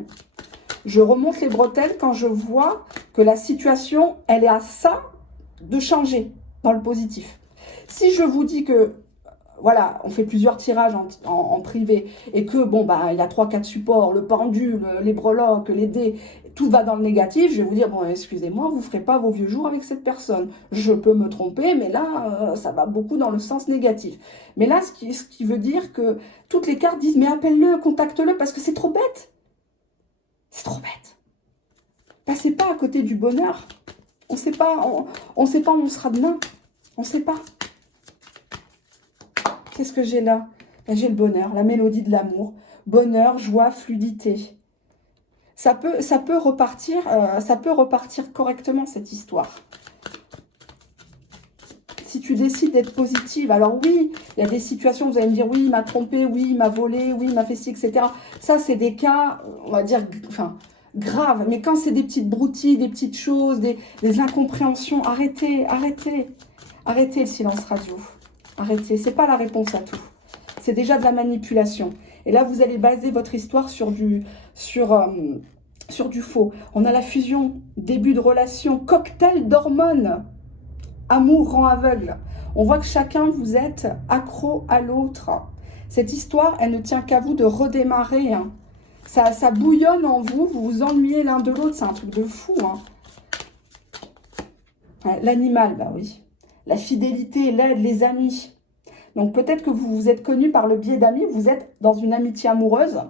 Je remonte les bretelles quand je vois que la situation, elle est à ça de changer dans le positif. Si je vous dis que voilà, on fait plusieurs tirages en privé, et que, bon, bah, il y a 3-4 supports, le pendule, les breloques, les dés, tout va dans le négatif, je vais vous dire, bon, excusez-moi, vous ne ferez pas vos vieux jours avec cette personne. Je peux me tromper, mais là, ça va beaucoup dans le sens négatif. Mais là, ce qui veut dire que toutes les cartes disent, mais appelle-le, contacte-le, parce que c'est trop bête. C'est trop bête. Passez pas à côté du bonheur. On sait pas, on sait pas où on sera demain. On ne sait pas. Qu'est-ce que j'ai là? J'ai le bonheur, la mélodie de l'amour. Bonheur, joie, fluidité. Ça peut repartir correctement, cette histoire. Si tu décides d'être positive, alors oui, il y a des situations où vous allez me dire, oui, il m'a trompé, oui, il m'a volé, oui, il m'a fait ci, etc. Ça, c'est des cas, on va dire, enfin, graves. Mais quand c'est des petites broutilles, des petites choses, des incompréhensions, arrêtez, arrêtez. Arrêtez le silence radio. Arrêtez, c'est pas la réponse à tout. C'est déjà de la manipulation. Et là, vous allez baser votre histoire sur du faux. On a la fusion, début de relation, cocktail d'hormones. Amour rend aveugle. On voit que chacun, vous êtes accro à l'autre. Cette histoire, elle ne tient qu'à vous de redémarrer. Hein. Ça bouillonne en vous, vous vous ennuyez l'un de l'autre. C'est un truc de fou. Hein. L'animal, bah oui. La fidélité, l'aide, les amis. Donc peut-être que vous vous êtes connus par le biais d'amis, vous êtes dans une amitié amoureuse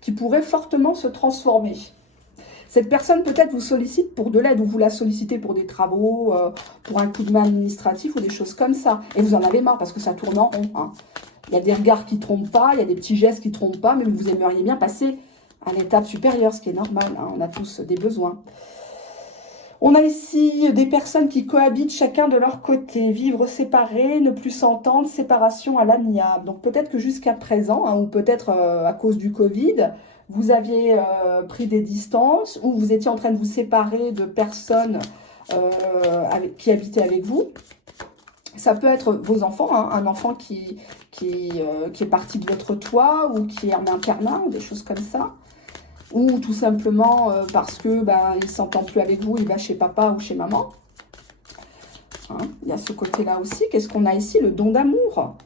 qui pourrait fortement se transformer. Cette personne peut-être vous sollicite pour de l'aide ou vous la sollicitez pour des travaux, pour un coup de main administratif ou des choses comme ça. Et vous en avez marre parce que ça tourne en rond. Hein. Il y a des regards qui ne trompent pas, il y a des petits gestes qui ne trompent pas, mais vous aimeriez bien passer à l'étape supérieure, ce qui est normal. Hein. On a tous des besoins. On a ici des personnes qui cohabitent chacun de leur côté, vivre séparés, ne plus s'entendre, séparation à l'amiable. Donc peut-être que jusqu'à présent, hein, ou peut-être à cause du Covid, vous aviez pris des distances, ou vous étiez en train de vous séparer de personnes qui habitaient avec vous. Ça peut être vos enfants, hein, un enfant qui est parti de votre toit, ou qui est en internat, ou des choses comme ça. Ou tout simplement parce que il ne s'entend plus avec vous, il va chez papa ou chez maman. Hein, il y a ce côté-là aussi. Qu'est-ce qu'on a ici? Le don d'amour.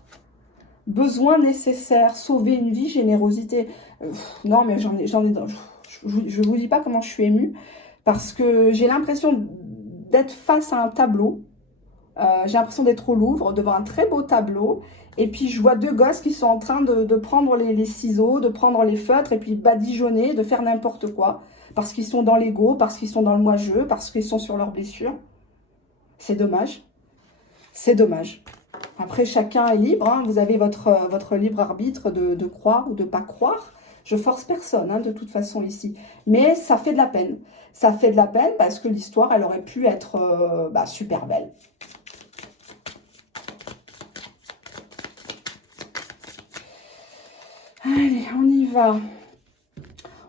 Besoin nécessaire, sauver une vie, générosité. Non, mais j'en ai. Je ne vous dis pas comment je suis émue, parce que j'ai l'impression d'être face à un tableau. J'ai l'impression d'être au Louvre, devant un très beau tableau. Et puis, je vois deux gosses qui sont en train de prendre les ciseaux, de prendre les feutres et puis badigeonner, de faire n'importe quoi. Parce qu'ils sont dans l'ego, parce qu'ils sont dans le moi-je, parce qu'ils sont sur leurs blessures. C'est dommage. C'est dommage. Après, chacun est libre. Hein. Vous avez votre libre arbitre de croire ou de ne pas croire. Je force personne, hein, de toute façon, ici. Mais ça fait de la peine. Ça fait de la peine parce que l'histoire, elle aurait pu être super belle. Allez, on y va.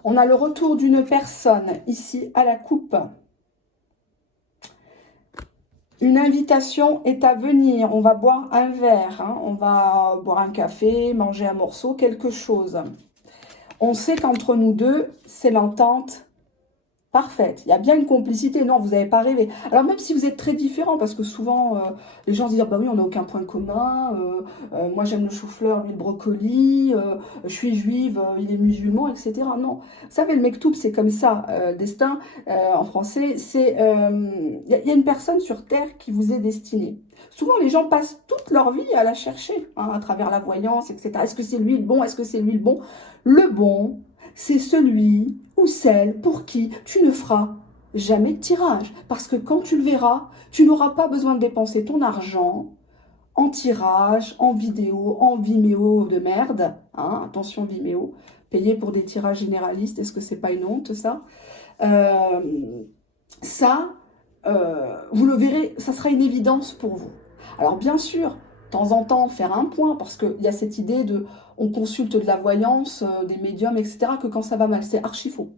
On a le retour d'une personne ici à la coupe. Une invitation est à venir. On va boire un verre, hein. On va boire un café, manger un morceau, quelque chose. On sait qu'entre nous deux, c'est l'entente parfaite. Il y a bien une complicité. Non, vous n'avez pas rêvé. Alors même si vous êtes très différents, parce que souvent, les gens se disent, bah oui, on n'a aucun point commun. Moi, j'aime le chou-fleur, lui, le brocoli. Je suis juive, il est musulman, etc. Non. Vous savez, le mektoub, c'est comme ça. Destin, en français, c'est... Il y a une personne sur Terre qui vous est destinée. Souvent, les gens passent toute leur vie à la chercher, hein, à travers la voyance, etc. Est-ce que c'est lui le bon? Est-ce que c'est lui le bon? Le bon, c'est celui ou celle pour qui tu ne feras jamais de tirage. Parce que quand tu le verras, tu n'auras pas besoin de dépenser ton argent en tirage, en vidéo, en Vimeo de merde. Hein, attention Vimeo, payer pour des tirages généralistes, est-ce que c'est pas une honte ça? Vous le verrez, ça sera une évidence pour vous. Alors bien sûr, de temps en temps, faire un point, parce qu'il y a cette idée de, on consulte de la voyance, des médiums, etc., que quand ça va mal, c'est archi faux.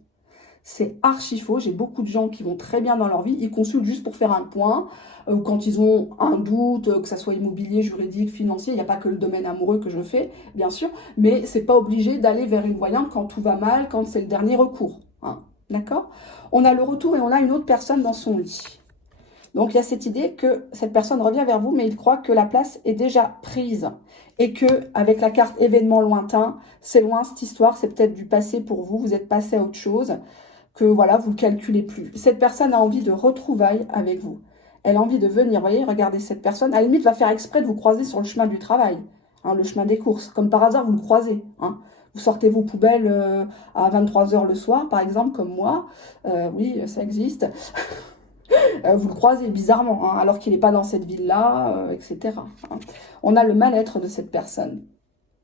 C'est archi faux. J'ai beaucoup de gens qui vont très bien dans leur vie, ils consultent juste pour faire un point, ou quand ils ont un doute, que ça soit immobilier, juridique, financier, il n'y a pas que le domaine amoureux que je fais, bien sûr, mais c'est pas obligé d'aller vers une voyante quand tout va mal, quand c'est le dernier recours. Hein, d'accord? On a le retour et on a une autre personne dans son lit. Donc, il y a cette idée que cette personne revient vers vous, mais il croit que la place est déjà prise. Et que avec la carte événement lointain, c'est loin cette histoire, c'est peut-être du passé pour vous, vous êtes passé à autre chose, que voilà, vous ne le calculez plus. Cette personne a envie de retrouvailles avec vous. Elle a envie de venir, vous voyez, regardez cette personne, à la limite va faire exprès de vous croiser sur le chemin du travail, hein, le chemin des courses. Comme par hasard, vous le croisez. Hein. Vous sortez vos poubelles à 23 h le soir, par exemple, comme moi. Oui, ça existe. Vous le croisez bizarrement, hein, alors qu'il n'est pas dans cette ville-là, etc. Hein. On a le mal-être de cette personne.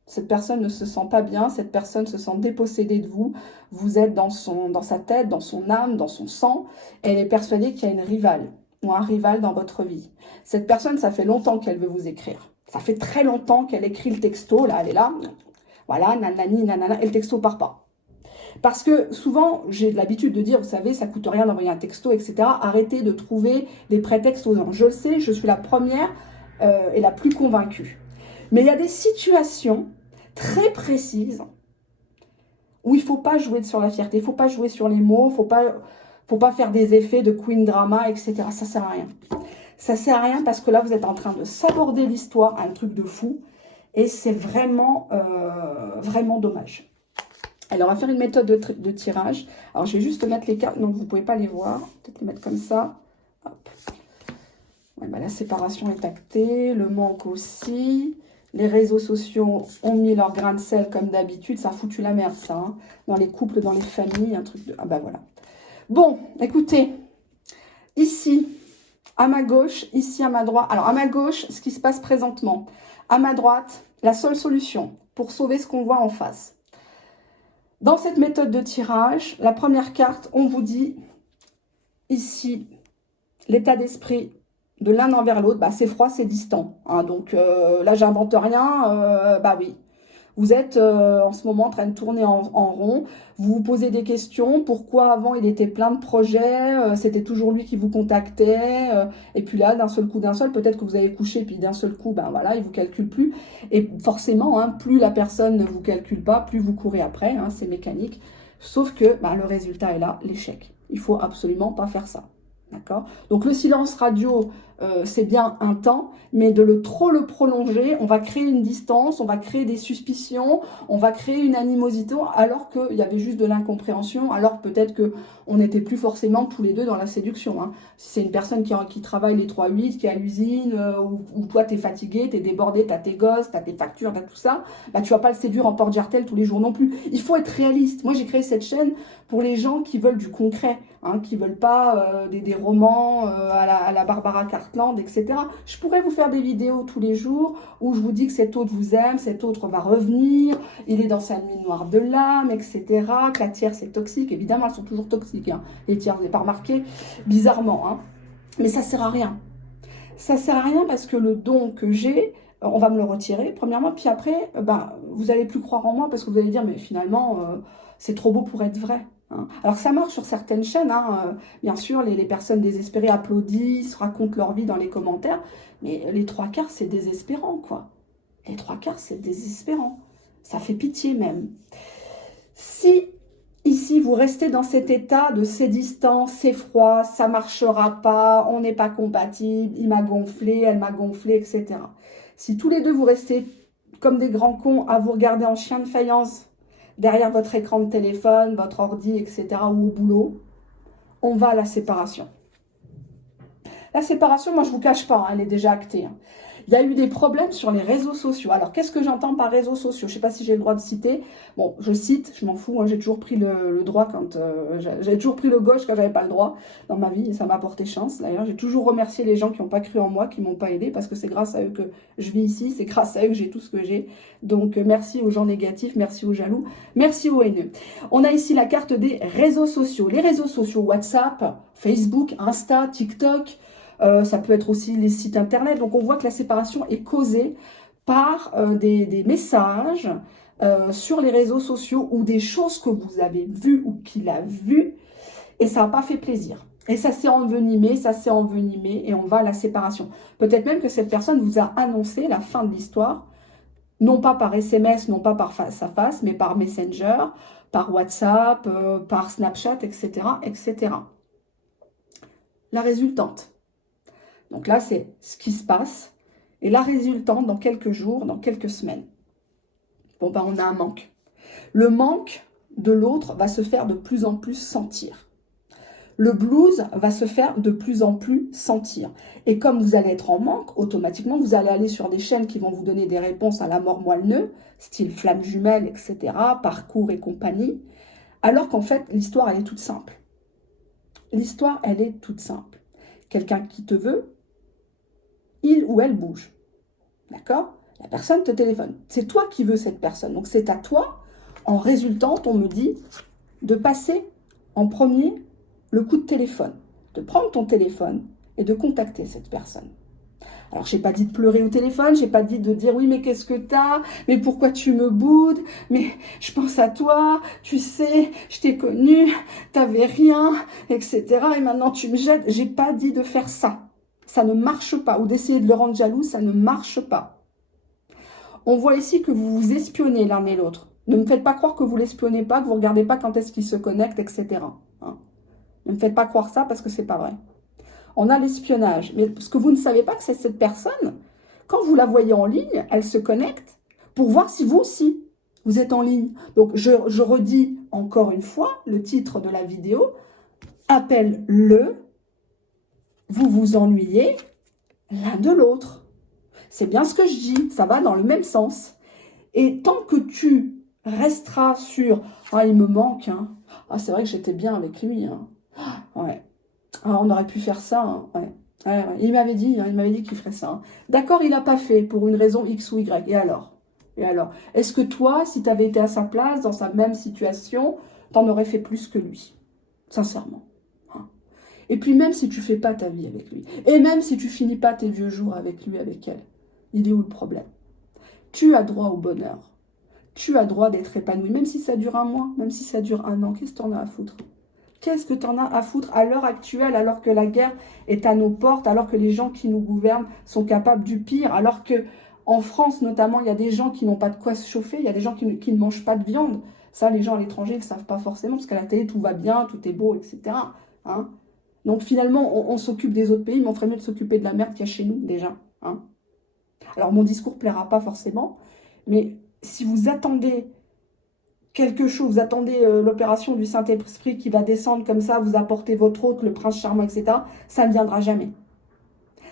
Cette personne ne se sent pas bien, cette personne se sent dépossédée de vous. Vous êtes dans sa tête, dans son âme, dans son sang. Elle est persuadée qu'il y a une rivale ou un rival dans votre vie. Cette personne, ça fait longtemps qu'elle veut vous écrire. Ça fait très longtemps qu'elle écrit le texto, là, elle est là. Voilà, nanani, nanana, et le texto part pas. Parce que souvent, j'ai l'habitude de dire, vous savez, ça coûte rien d'envoyer un texto, etc. Arrêtez de trouver des prétextes aux gens. Je le sais, je suis la première et la plus convaincue. Mais il y a des situations très précises où il ne faut pas jouer sur la fierté, il ne faut pas jouer sur les mots, il ne faut pas faire des effets de queen drama, etc. Ça ne sert à rien. Ça ne sert à rien parce que là, vous êtes en train de saborder l'histoire, un truc de fou. Et c'est vraiment, vraiment dommage. Alors, on va faire une méthode de tirage. Alors, je vais juste mettre les cartes, donc vous ne pouvez pas les voir. Peut-être les mettre comme ça. Hop. Ouais, bah, la séparation est actée, le manque aussi. Les réseaux sociaux ont mis leur grain de sel comme d'habitude. Ça a foutu la merde, ça. Hein. Dans les couples, dans les familles, un truc de... Ah bah voilà. Bon, écoutez. Ici, à ma gauche, ici à ma droite. Alors, à ma gauche, ce qui se passe présentement. À ma droite, la seule solution pour sauver ce qu'on voit en face. Dans cette méthode de tirage, la première carte, on vous dit ici l'état d'esprit de l'un envers l'autre. Bah, c'est froid, c'est distant. Hein, donc là, j'invente rien. Bah oui. Vous êtes en ce moment en train de tourner en rond. Vous vous posez des questions. Pourquoi avant il était plein de projets, c'était toujours lui qui vous contactait. Et puis là, d'un seul coup, peut-être que vous avez couché, puis d'un seul coup, ben voilà, il vous calcule plus. Et forcément, hein, plus la personne ne vous calcule pas, plus vous courez après. Hein, c'est mécanique. Sauf que ben, le résultat est là, l'échec. Il faut absolument pas faire ça. D'accord ? Donc le silence radio, c'est bien un temps, mais de trop le prolonger, on va créer une distance, on va créer des suspicions, on va créer une animosité, alors qu'il y avait juste de l'incompréhension, alors peut-être qu'on n'était plus forcément tous les deux dans la séduction. Hein. Si c'est une personne qui travaille les 3-8, qui est à l'usine, ou toi t'es fatigué, t'es débordé, t'as tes gosses, t'as tes factures, t'as tout ça, bah tu vas pas le séduire en porte-jartel tous les jours non plus. Il faut être réaliste. Moi j'ai créé cette chaîne pour les gens qui veulent du concret, hein, qui veulent pas des romans à la Barbara Cartland, etc. Je pourrais vous faire des vidéos tous les jours où je vous dis que cet autre vous aime, cet autre va revenir, il est dans sa nuit noire de l'âme, etc. Que la tierce c'est toxique. Évidemment, elles sont toujours toxiques. Hein. Les tiers, vous n'avez pas remarqué, bizarrement. Hein. Mais ça sert à rien. Ça sert à rien parce que le don que j'ai, on va me le retirer, premièrement. Puis après, vous n'allez plus croire en moi parce que vous allez dire, mais finalement, c'est trop beau pour être vrai. Hein. Alors ça marche sur certaines chaînes, hein. Bien sûr, les personnes désespérées applaudissent, racontent leur vie dans les commentaires, mais les 3/4, c'est désespérant, quoi. Les 3/4, c'est désespérant. Ça fait pitié même. Si, ici, vous restez dans cet état de c'est distant, c'est froid, ça marchera pas, on n'est pas compatible, il m'a gonflé, elle m'a gonflé, etc. Si tous les deux, vous restez comme des grands cons à vous regarder en chien de faïence, derrière votre écran de téléphone, votre ordi, etc., ou au boulot, on va à la séparation. La séparation, moi, je ne vous cache pas, hein, elle est déjà actée. Hein. Il y a eu des problèmes sur les réseaux sociaux. Alors, qu'est-ce que j'entends par réseaux sociaux? Je ne sais pas si j'ai le droit de citer. Bon, je cite, je m'en fous. Moi, j'ai toujours pris le droit quand... j'ai toujours pris le gauche quand j'avais pas le droit dans ma vie. Et ça m'a porté chance. D'ailleurs, j'ai toujours remercié les gens qui n'ont pas cru en moi, qui ne m'ont pas aidé, parce que c'est grâce à eux que je vis ici. C'est grâce à eux que j'ai tout ce que j'ai. Donc, merci aux gens négatifs, merci aux jaloux, merci aux haineux. On a ici la carte des réseaux sociaux. Les réseaux sociaux, WhatsApp, Facebook, Insta, TikTok... ça peut être aussi les sites internet. Donc, on voit que la séparation est causée par des messages sur les réseaux sociaux ou des choses que vous avez vues ou qu'il a vues et ça n'a pas fait plaisir. Et ça s'est envenimé et on va à la séparation. Peut-être même que cette personne vous a annoncé la fin de l'histoire, non pas par SMS, non pas par face à face, mais par Messenger, par WhatsApp, par Snapchat, etc., etc. La résultante. Donc là, c'est ce qui se passe. Et la résultante, dans quelques jours, dans quelques semaines, bon, ben, on a un manque. Le manque de l'autre va se faire de plus en plus sentir. Le blues va se faire de plus en plus sentir. Et comme vous allez être en manque, automatiquement, vous allez aller sur des chaînes qui vont vous donner des réponses à la mort moelle-neu, style flamme jumelle, etc., parcours et compagnie, alors qu'en fait, l'histoire, elle est toute simple. L'histoire, elle est toute simple. Quelqu'un qui te veut, il ou elle bouge. D'accord? La personne te téléphone. C'est toi qui veux cette personne. Donc, c'est à toi, en résultante, on me dit, de passer en premier le coup de téléphone, de prendre ton téléphone et de contacter cette personne. Alors, je n'ai pas dit de pleurer au téléphone, je n'ai pas dit de dire oui, mais qu'est-ce que t'as? Mais pourquoi tu me boudes? Mais je pense à toi, tu sais, je t'ai connu, t'avais rien, etc. Et maintenant tu me jettes. J'ai pas dit de faire ça. Ça ne marche pas. Ou d'essayer de le rendre jaloux, ça ne marche pas. On voit ici que vous vous espionnez l'un et l'autre. Ne me faites pas croire que vous l'espionnez pas, que vous ne regardez pas quand est-ce qu'il se connecte, etc. Hein. Ne me faites pas croire ça parce que c'est pas vrai. On a l'espionnage. Mais ce que vous ne savez pas, que c'est cette personne, quand vous la voyez en ligne, elle se connecte pour voir si vous aussi, vous êtes en ligne. Donc, je redis encore une fois le titre de la vidéo. Appelle-le, vous vous ennuyez l'un de l'autre. C'est bien ce que je dis, ça va dans le même sens. Et tant que tu resteras sur « Ah, il me manque, hein. Ah, c'est vrai que j'étais bien avec lui, hein. Ah, ouais. Ah, on aurait pu faire ça, hein. Ouais. Ouais. Il m'avait dit qu'il ferait ça. Hein. D'accord, il n'a pas fait pour une raison X ou Y. Et alors? Est-ce que toi, si tu avais été à sa place, dans sa même situation, t'en aurais fait plus que lui? Sincèrement. Hein. Et puis même si tu fais pas ta vie avec lui, et même si tu finis pas tes vieux jours avec lui, avec elle, il est où le problème? Tu as droit au bonheur. Tu as droit d'être épanoui, même si ça dure un mois, même si ça dure un an. Qu'est-ce que tu en as à foutre? Qu'est-ce que tu en as à foutre à l'heure actuelle, alors que la guerre est à nos portes, alors que les gens qui nous gouvernent sont capables du pire, alors que en France notamment, il y a des gens qui n'ont pas de quoi se chauffer, il y a des gens qui ne mangent pas de viande. Ça, les gens à l'étranger ne le savent pas forcément, parce qu'à la télé, tout va bien, tout est beau, etc. Hein. Donc finalement, on s'occupe des autres pays, mais on ferait mieux de s'occuper de la merde qu'il y a chez nous, déjà. Hein. Alors, mon discours ne plaira pas forcément, mais si vous attendez quelque chose, vous attendez l'opération du Saint-Esprit qui va descendre comme ça, vous apporter votre hôte, le prince charmant, etc., ça ne viendra jamais.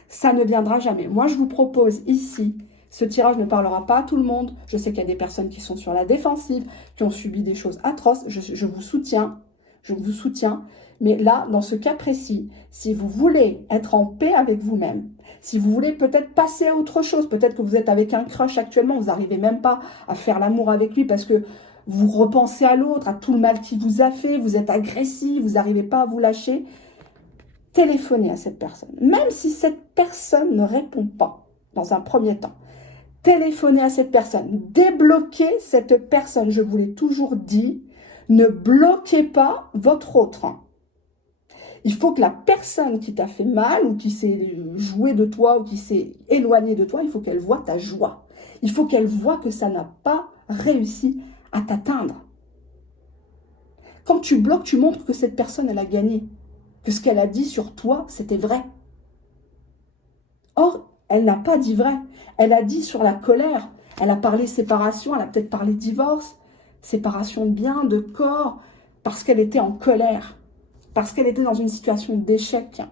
Ça ne viendra jamais. Moi, je vous propose ici, ce tirage ne parlera pas à tout le monde. Je sais qu'il y a des personnes qui sont sur la défensive, qui ont subi des choses atroces. Je vous soutiens. Je vous soutiens. Mais là, dans ce cas précis, si vous voulez être en paix avec vous-même, si vous voulez peut-être passer à autre chose, peut-être que vous êtes avec un crush actuellement, vous n'arrivez même pas à faire l'amour avec lui parce que vous repensez à l'autre, à tout le mal qu'il vous a fait, vous êtes agressif, vous n'arrivez pas à vous lâcher, téléphonez à cette personne. Même si cette personne ne répond pas dans un premier temps, téléphonez à cette personne, débloquez cette personne. Je vous l'ai toujours dit, ne bloquez pas votre autre. Il faut que la personne qui t'a fait mal ou qui s'est jouée de toi ou qui s'est éloignée de toi, il faut qu'elle voie ta joie. Il faut qu'elle voie que ça n'a pas réussi à t'atteindre. Quand tu bloques, tu montres que cette personne, elle a gagné. Que ce qu'elle a dit sur toi, c'était vrai. Or, elle n'a pas dit vrai. Elle a dit sur la colère. Elle a parlé séparation, elle a peut-être parlé divorce, séparation de biens, de corps, parce qu'elle était en colère. Parce qu'elle était dans une situation d'échec.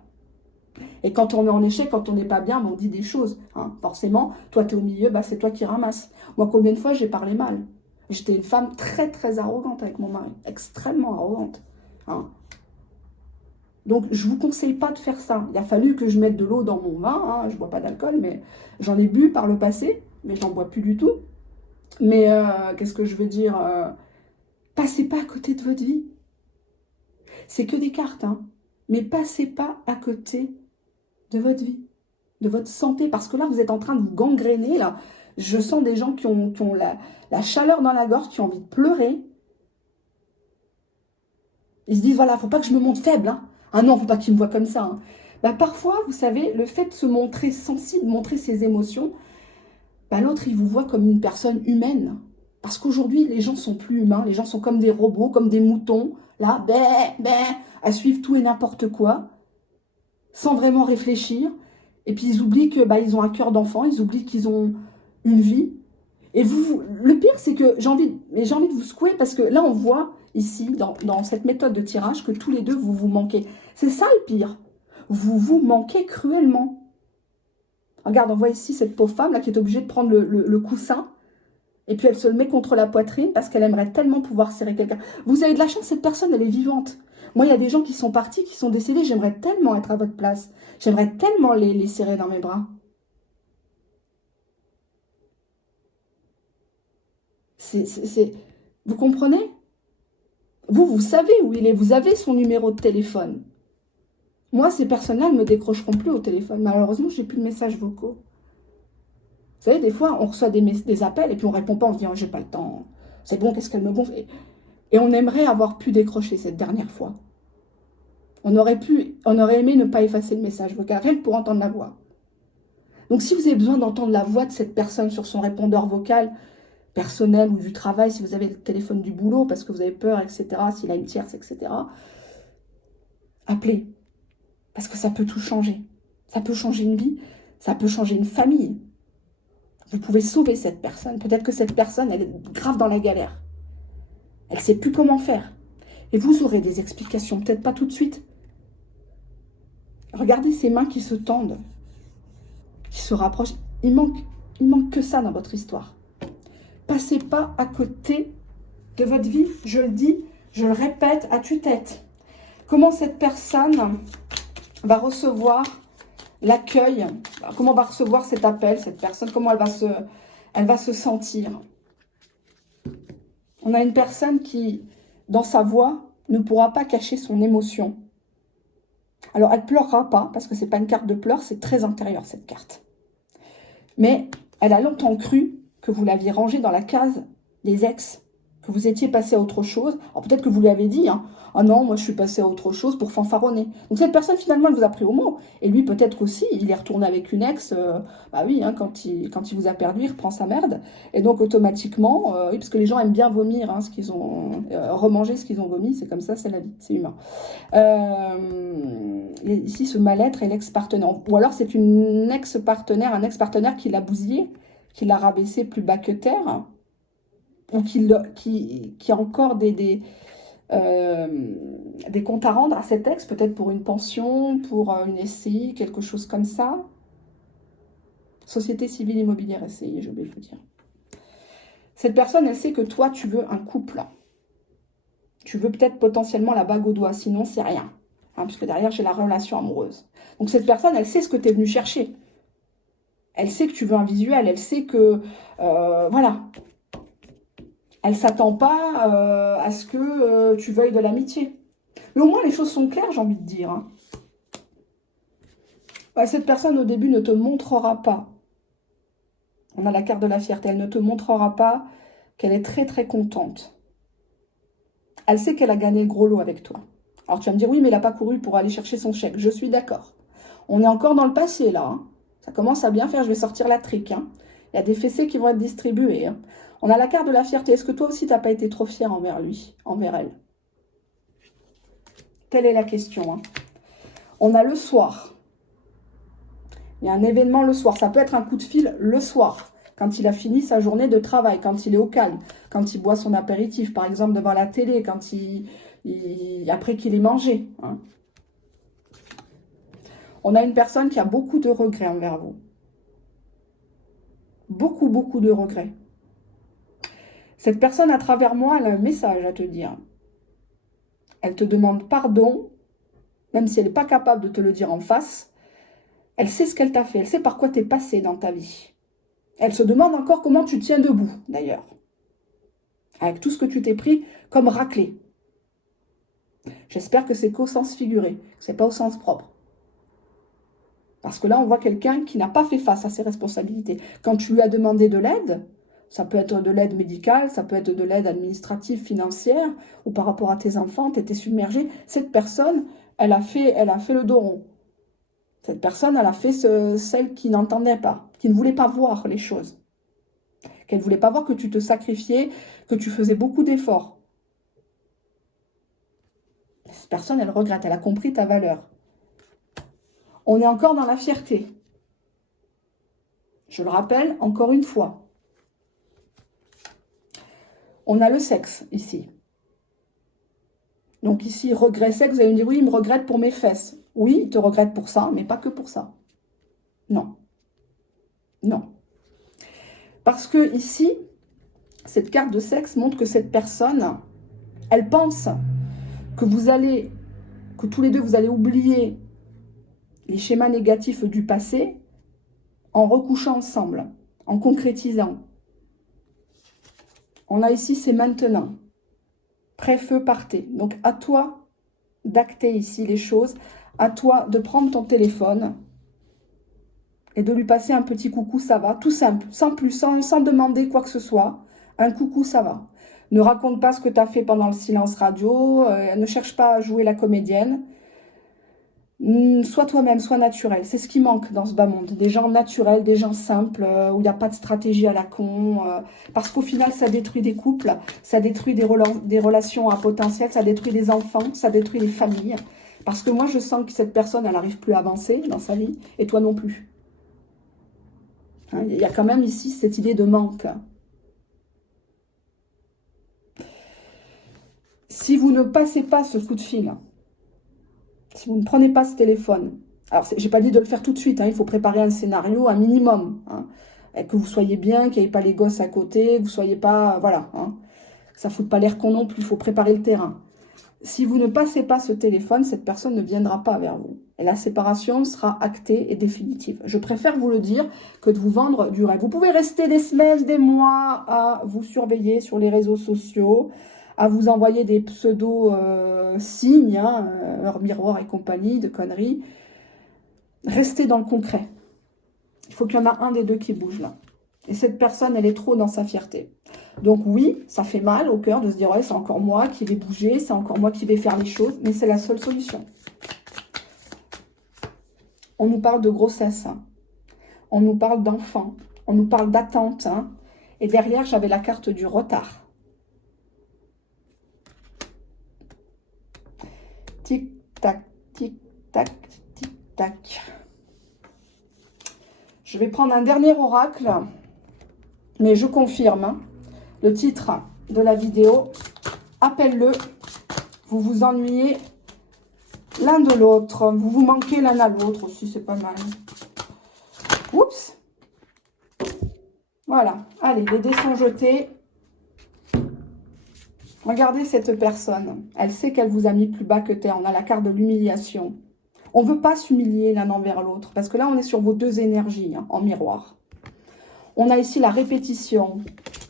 Et quand on est en échec, quand on n'est pas bien, on dit des choses. Hein. Forcément, toi, tu es au milieu, c'est toi qui ramasses. Moi, combien de fois j'ai parlé mal? J'étais une femme très, très arrogante avec mon mari. Extrêmement arrogante. Hein. Donc, je ne vous conseille pas de faire ça. Il a fallu que je mette de l'eau dans mon vin. Hein. Je ne bois pas d'alcool, mais j'en ai bu par le passé. Mais je n'en bois plus du tout. Mais qu'est-ce que je veux dire passez pas à côté de votre vie. C'est que des cartes, hein. Mais passez pas à côté de votre vie, de votre santé, parce que là, vous êtes en train de vous gangréner, là. Je sens des gens qui ont la chaleur dans la gorge, qui ont envie de pleurer. Ils se disent, voilà, faut pas que je me montre faible, hein. Ah non, faut pas qu'ils me voient comme ça, hein. Parfois, vous savez, le fait de se montrer sensible, montrer ses émotions, l'autre, il vous voit comme une personne humaine. Parce qu'aujourd'hui, les gens sont plus humains, les gens sont comme des robots, comme des moutons, là, à suivre tout et n'importe quoi, sans vraiment réfléchir. Et puis ils oublient que ils ont un cœur d'enfant, ils oublient qu'ils ont une vie. Et le pire, c'est que j'ai envie de vous secouer parce que là, on voit ici, dans cette méthode de tirage, que tous les deux, vous vous manquez. C'est ça le pire. Vous vous manquez cruellement. Regarde, on voit ici cette pauvre femme là qui est obligée de prendre le coussin. Et puis elle se le met contre la poitrine parce qu'elle aimerait tellement pouvoir serrer quelqu'un. Vous avez de la chance, cette personne, elle est vivante. Moi, il y a des gens qui sont partis, qui sont décédés. J'aimerais tellement être à votre place. J'aimerais tellement les serrer dans mes bras. Vous comprenez? Vous savez où il est. Vous avez son numéro de téléphone. Moi, ces personnes-là ne me décrocheront plus au téléphone. Malheureusement, je n'ai plus de messages vocaux. Vous savez, des fois, on reçoit des appels et puis on ne répond pas. On se dit, oh, j'ai pas le temps. C'est bon, qu'est-ce qu'elle me gonfle? Et on aimerait avoir pu décrocher cette dernière fois. On aurait aimé ne pas effacer le message vocal, rien que pour entendre la voix. Donc, si vous avez besoin d'entendre la voix de cette personne sur son répondeur vocal personnel ou du travail, si vous avez le téléphone du boulot parce que vous avez peur, etc., s'il a une tierce, etc., appelez. Parce que ça peut tout changer. Ça peut changer une vie, ça peut changer une famille. Vous pouvez sauver cette personne. Peut-être que cette personne, elle est grave dans la galère. Elle ne sait plus comment faire. Et vous aurez des explications, peut-être pas tout de suite. Regardez ces mains qui se tendent, qui se rapprochent. Il manque que ça dans votre histoire. Passez pas à côté de votre vie. Je le dis, je le répète à tue-tête. Comment cette personne va recevoir l'accueil, comment va recevoir cet appel, cette personne, comment elle va se sentir. On a une personne qui, dans sa voix, ne pourra pas cacher son émotion. Alors, elle ne pleurera pas, parce que ce n'est pas une carte de pleurs, c'est très intérieur, cette carte. Mais elle a longtemps cru que vous l'aviez rangée dans la case des ex, que vous étiez passé à autre chose. Alors, peut-être que vous lui avez dit, hein, ah non, moi je suis passé à autre chose pour fanfaronner. Donc cette personne finalement elle vous a pris au mot. Et lui peut-être qu'aussi il est retourné avec une ex, oui, hein, quand il vous a perdu, il reprend sa merde. Et donc automatiquement, oui, parce que les gens aiment bien vomir ce qu'ils ont, remanger ce qu'ils ont vomi, c'est comme ça, c'est la vie, c'est humain. Ici ce mal-être est l'ex-partenaire. Ou alors c'est une ex-partenaire, un ex-partenaire qui l'a bousillé, qui l'a rabaissé plus bas que terre, ou qui a encore des comptes à rendre à cet ex, peut-être pour une pension, pour une SCI, quelque chose comme ça. Société civile immobilière SCI, je vais vous dire. Cette personne, elle sait que toi, tu veux un couple. Tu veux peut-être potentiellement la bague au doigt, sinon c'est rien. Hein, puisque derrière, j'ai la relation amoureuse. Donc cette personne, elle sait ce que tu es venu chercher. Elle sait que tu veux un visuel, elle sait que... voilà. Elle ne s'attend pas à ce que tu veuilles de l'amitié. Mais au moins, les choses sont claires, j'ai envie de dire. Hein. Ouais, cette personne, au début, ne te montrera pas. On a la carte de la fierté. Elle ne te montrera pas qu'elle est très, très contente. Elle sait qu'elle a gagné le gros lot avec toi. Alors, tu vas me dire, oui, mais elle n'a pas couru pour aller chercher son chèque. Je suis d'accord. On est encore dans le passé, là. Hein. Ça commence à bien faire. Je vais sortir la trique. Hein. Il y a des fessées qui vont être distribuées. Hein. On a la carte de la fierté. Est-ce que toi aussi, tu n'as pas été trop fier envers lui, envers elle? Telle est la question. Hein. On a le soir. Il y a un événement le soir. Ça peut être un coup de fil le soir, quand il a fini sa journée de travail, quand il est au calme, quand il boit son apéritif, par exemple devant la télé, quand après qu'il ait mangé. Hein. On a une personne qui a beaucoup de regrets envers vous. Beaucoup, beaucoup de regrets. Cette personne, à travers moi, elle a un message à te dire. Elle te demande pardon, même si elle n'est pas capable de te le dire en face. Elle sait ce qu'elle t'a fait, elle sait par quoi tu es passé dans ta vie. Elle se demande encore comment tu tiens debout, d'ailleurs. Avec tout ce que tu t'es pris comme raclée. J'espère que c'est qu'au sens figuré, que ce n'est pas au sens propre. Parce que là, on voit quelqu'un qui n'a pas fait face à ses responsabilités. Quand tu lui as demandé de l'aide, ça peut être de l'aide médicale, ça peut être de l'aide administrative, financière, ou par rapport à tes enfants, tu étais submergé. Cette personne, elle a fait le dos rond. Cette personne, elle a fait celle qui n'entendait pas, qui ne voulait pas voir les choses. Qu'elle ne voulait pas voir que tu te sacrifiais, que tu faisais beaucoup d'efforts. Cette personne, elle regrette, elle a compris ta valeur. On est encore dans la fierté. Je le rappelle encore une fois. On a le sexe ici. Donc ici, regret sexe, vous allez me dire, oui, il me regrette pour mes fesses. Oui, il te regrette pour ça, mais pas que pour ça. Non. Non. Parce que ici, cette carte de sexe montre que cette personne, elle pense que que tous les deux, vous allez oublier les schémas négatifs du passé en recouchant ensemble, en concrétisant. On a ici, c'est maintenant. Pré-feu, partez. Donc, à toi d'acter ici les choses. À toi de prendre ton téléphone et de lui passer un petit coucou, ça va. Tout simple, sans plus, sans demander quoi que ce soit. Un coucou, ça va. Ne raconte pas ce que tu as fait pendant le silence radio. Ne cherche pas à jouer la comédienne. Sois toi-même, sois naturel. C'est ce qui manque dans ce bas monde. Des gens naturels, des gens simples, où il n'y a pas de stratégie à la con. Parce qu'au final, ça détruit des couples, ça détruit des relations à potentiel, ça détruit des enfants, ça détruit les familles. Parce que moi, je sens que cette personne, elle n'arrive plus à avancer dans sa vie, et toi non plus. Hein, il y a quand même ici cette idée de manque. Si vous ne passez pas ce coup de fil, si vous ne prenez pas ce téléphone, alors je n'ai pas dit de le faire tout de suite, hein, il faut préparer un scénario, un minimum, hein, et que vous soyez bien, qu'il n'y ait pas les gosses à côté, que vous ne soyez pas, voilà, hein, ça ne fout pas l'air con non plus, il faut préparer le terrain. Si vous ne passez pas ce téléphone, cette personne ne viendra pas vers vous. Et la séparation sera actée et définitive. Je préfère vous le dire que de vous vendre du rêve. Vous pouvez rester des semaines, des mois à vous surveiller sur les réseaux sociaux, à vous envoyer des pseudo-signes, heure miroir et compagnie, de conneries. Restez dans le concret. Il faut qu'il y en a un des deux qui bouge là. Et cette personne, elle est trop dans sa fierté. Donc oui, ça fait mal au cœur de se dire, ouais, c'est encore moi qui vais bouger, c'est encore moi qui vais faire les choses, mais c'est la seule solution. On nous parle de grossesse, hein. On nous parle d'enfants, on nous parle d'attente, hein. Et derrière, j'avais la carte du retard. Tic-tac, tic-tac, tic-tac. Je vais prendre un dernier oracle, mais je confirme, hein, le titre de la vidéo. Appelle-le, vous vous ennuyez l'un de l'autre, vous vous manquez l'un à l'autre aussi, c'est pas mal. Oups. Voilà, allez, les dés sont jetés. Regardez cette personne, elle sait qu'elle vous a mis plus bas que terre, on a la carte de l'humiliation. On ne veut pas s'humilier l'un envers l'autre, parce que là, on est sur vos deux énergies, hein, en miroir. On a ici la répétition.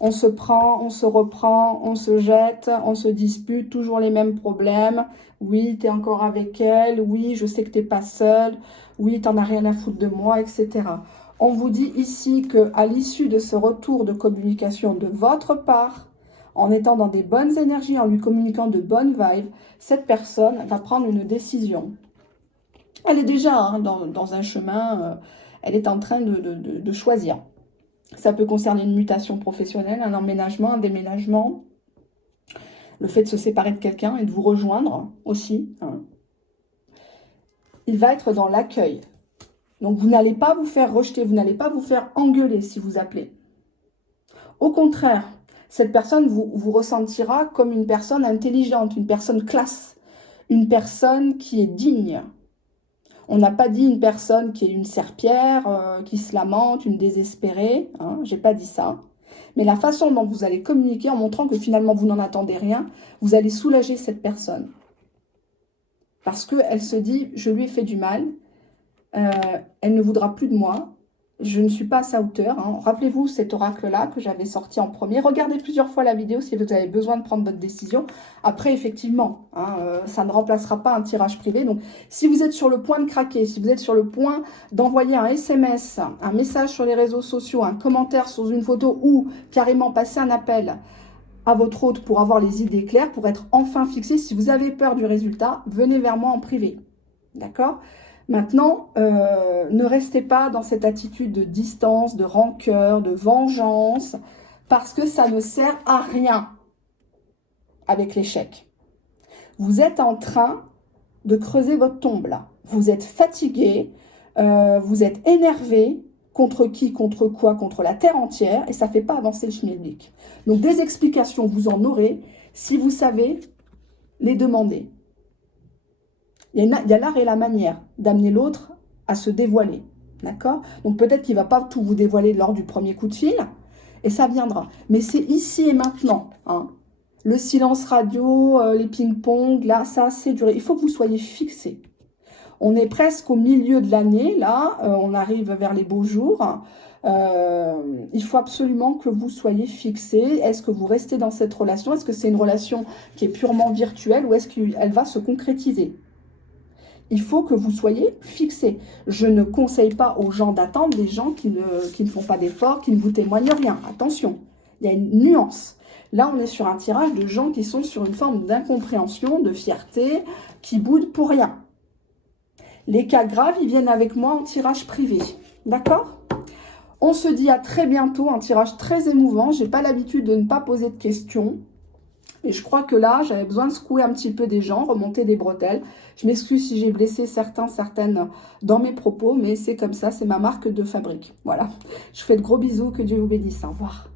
On se prend, on se reprend, on se jette, on se dispute, toujours les mêmes problèmes. Oui, tu es encore avec elle. Oui, je sais que tu n'es pas seule. Oui, tu n'en as rien à foutre de moi, etc. On vous dit ici qu'à l'issue de ce retour de communication de votre part, en étant dans des bonnes énergies, en lui communiquant de bonnes vibes, cette personne va prendre une décision. Elle est déjà hein, dans un chemin, elle est en train de choisir. Ça peut concerner une mutation professionnelle, un emménagement, un déménagement, le fait de se séparer de quelqu'un et de vous rejoindre aussi. Hein. Il va être dans l'accueil. Donc, vous n'allez pas vous faire rejeter, vous n'allez pas vous faire engueuler si vous appelez. Au contraire, cette personne vous ressentira comme une personne intelligente, une personne classe, une personne qui est digne. On n'a pas dit une personne qui est une serpillère, qui se lamente, une désespérée. Hein, j'ai pas dit ça. Mais la façon dont vous allez communiquer en montrant que finalement vous n'en attendez rien, vous allez soulager cette personne. Parce qu'elle se dit, je lui ai fait du mal, elle ne voudra plus de moi, je ne suis pas à sa hauteur. Hein. Rappelez-vous cet oracle-là que j'avais sorti en premier. Regardez plusieurs fois la vidéo si vous avez besoin de prendre votre décision. Après, effectivement, hein, ça ne remplacera pas un tirage privé. Donc, si vous êtes sur le point de craquer, si vous êtes sur le point d'envoyer un SMS, un message sur les réseaux sociaux, un commentaire sous une photo ou carrément passer un appel à votre hôte pour avoir les idées claires, pour être enfin fixé, si vous avez peur du résultat, venez vers moi en privé. D'accord ? Maintenant, ne restez pas dans cette attitude de distance, de rancœur, de vengeance, parce que ça ne sert à rien avec l'échec. Vous êtes en train de creuser votre tombe là. Vous êtes fatigué, vous êtes énervé contre qui, contre quoi, contre la terre entière, et ça ne fait pas avancer le schmilblick. Donc des explications, vous en aurez si vous savez les demander. Il y a l'art et la manière d'amener l'autre à se dévoiler. D'accord? Donc peut-être qu'il ne va pas tout vous dévoiler lors du premier coup de fil, et ça viendra. Mais c'est ici et maintenant. Hein. Le silence radio, les ping-pong, là, ça, c'est duré. Il faut que vous soyez fixés. On est presque au milieu de l'année, là, on arrive vers les beaux jours. Il faut absolument que vous soyez fixés. Est-ce que vous restez dans cette relation? Est-ce que c'est une relation qui est purement virtuelle ou est-ce qu'elle va se concrétiser? Il faut que vous soyez fixés. Je ne conseille pas aux gens d'attendre des gens qui ne font pas d'efforts, qui ne vous témoignent rien. Attention, il y a une nuance. Là, on est sur un tirage de gens qui sont sur une forme d'incompréhension, de fierté, qui boudent pour rien. Les cas graves, ils viennent avec moi en tirage privé. D'accord? On se dit à très bientôt, un tirage très émouvant. Je n'ai pas l'habitude de ne pas poser de questions. Et je crois que là, j'avais besoin de secouer un petit peu des gens, remonter des bretelles. Je m'excuse si j'ai blessé certaines dans mes propos, mais c'est comme ça, c'est ma marque de fabrique. Voilà. Je vous fais de gros bisous, que Dieu vous bénisse. Au revoir.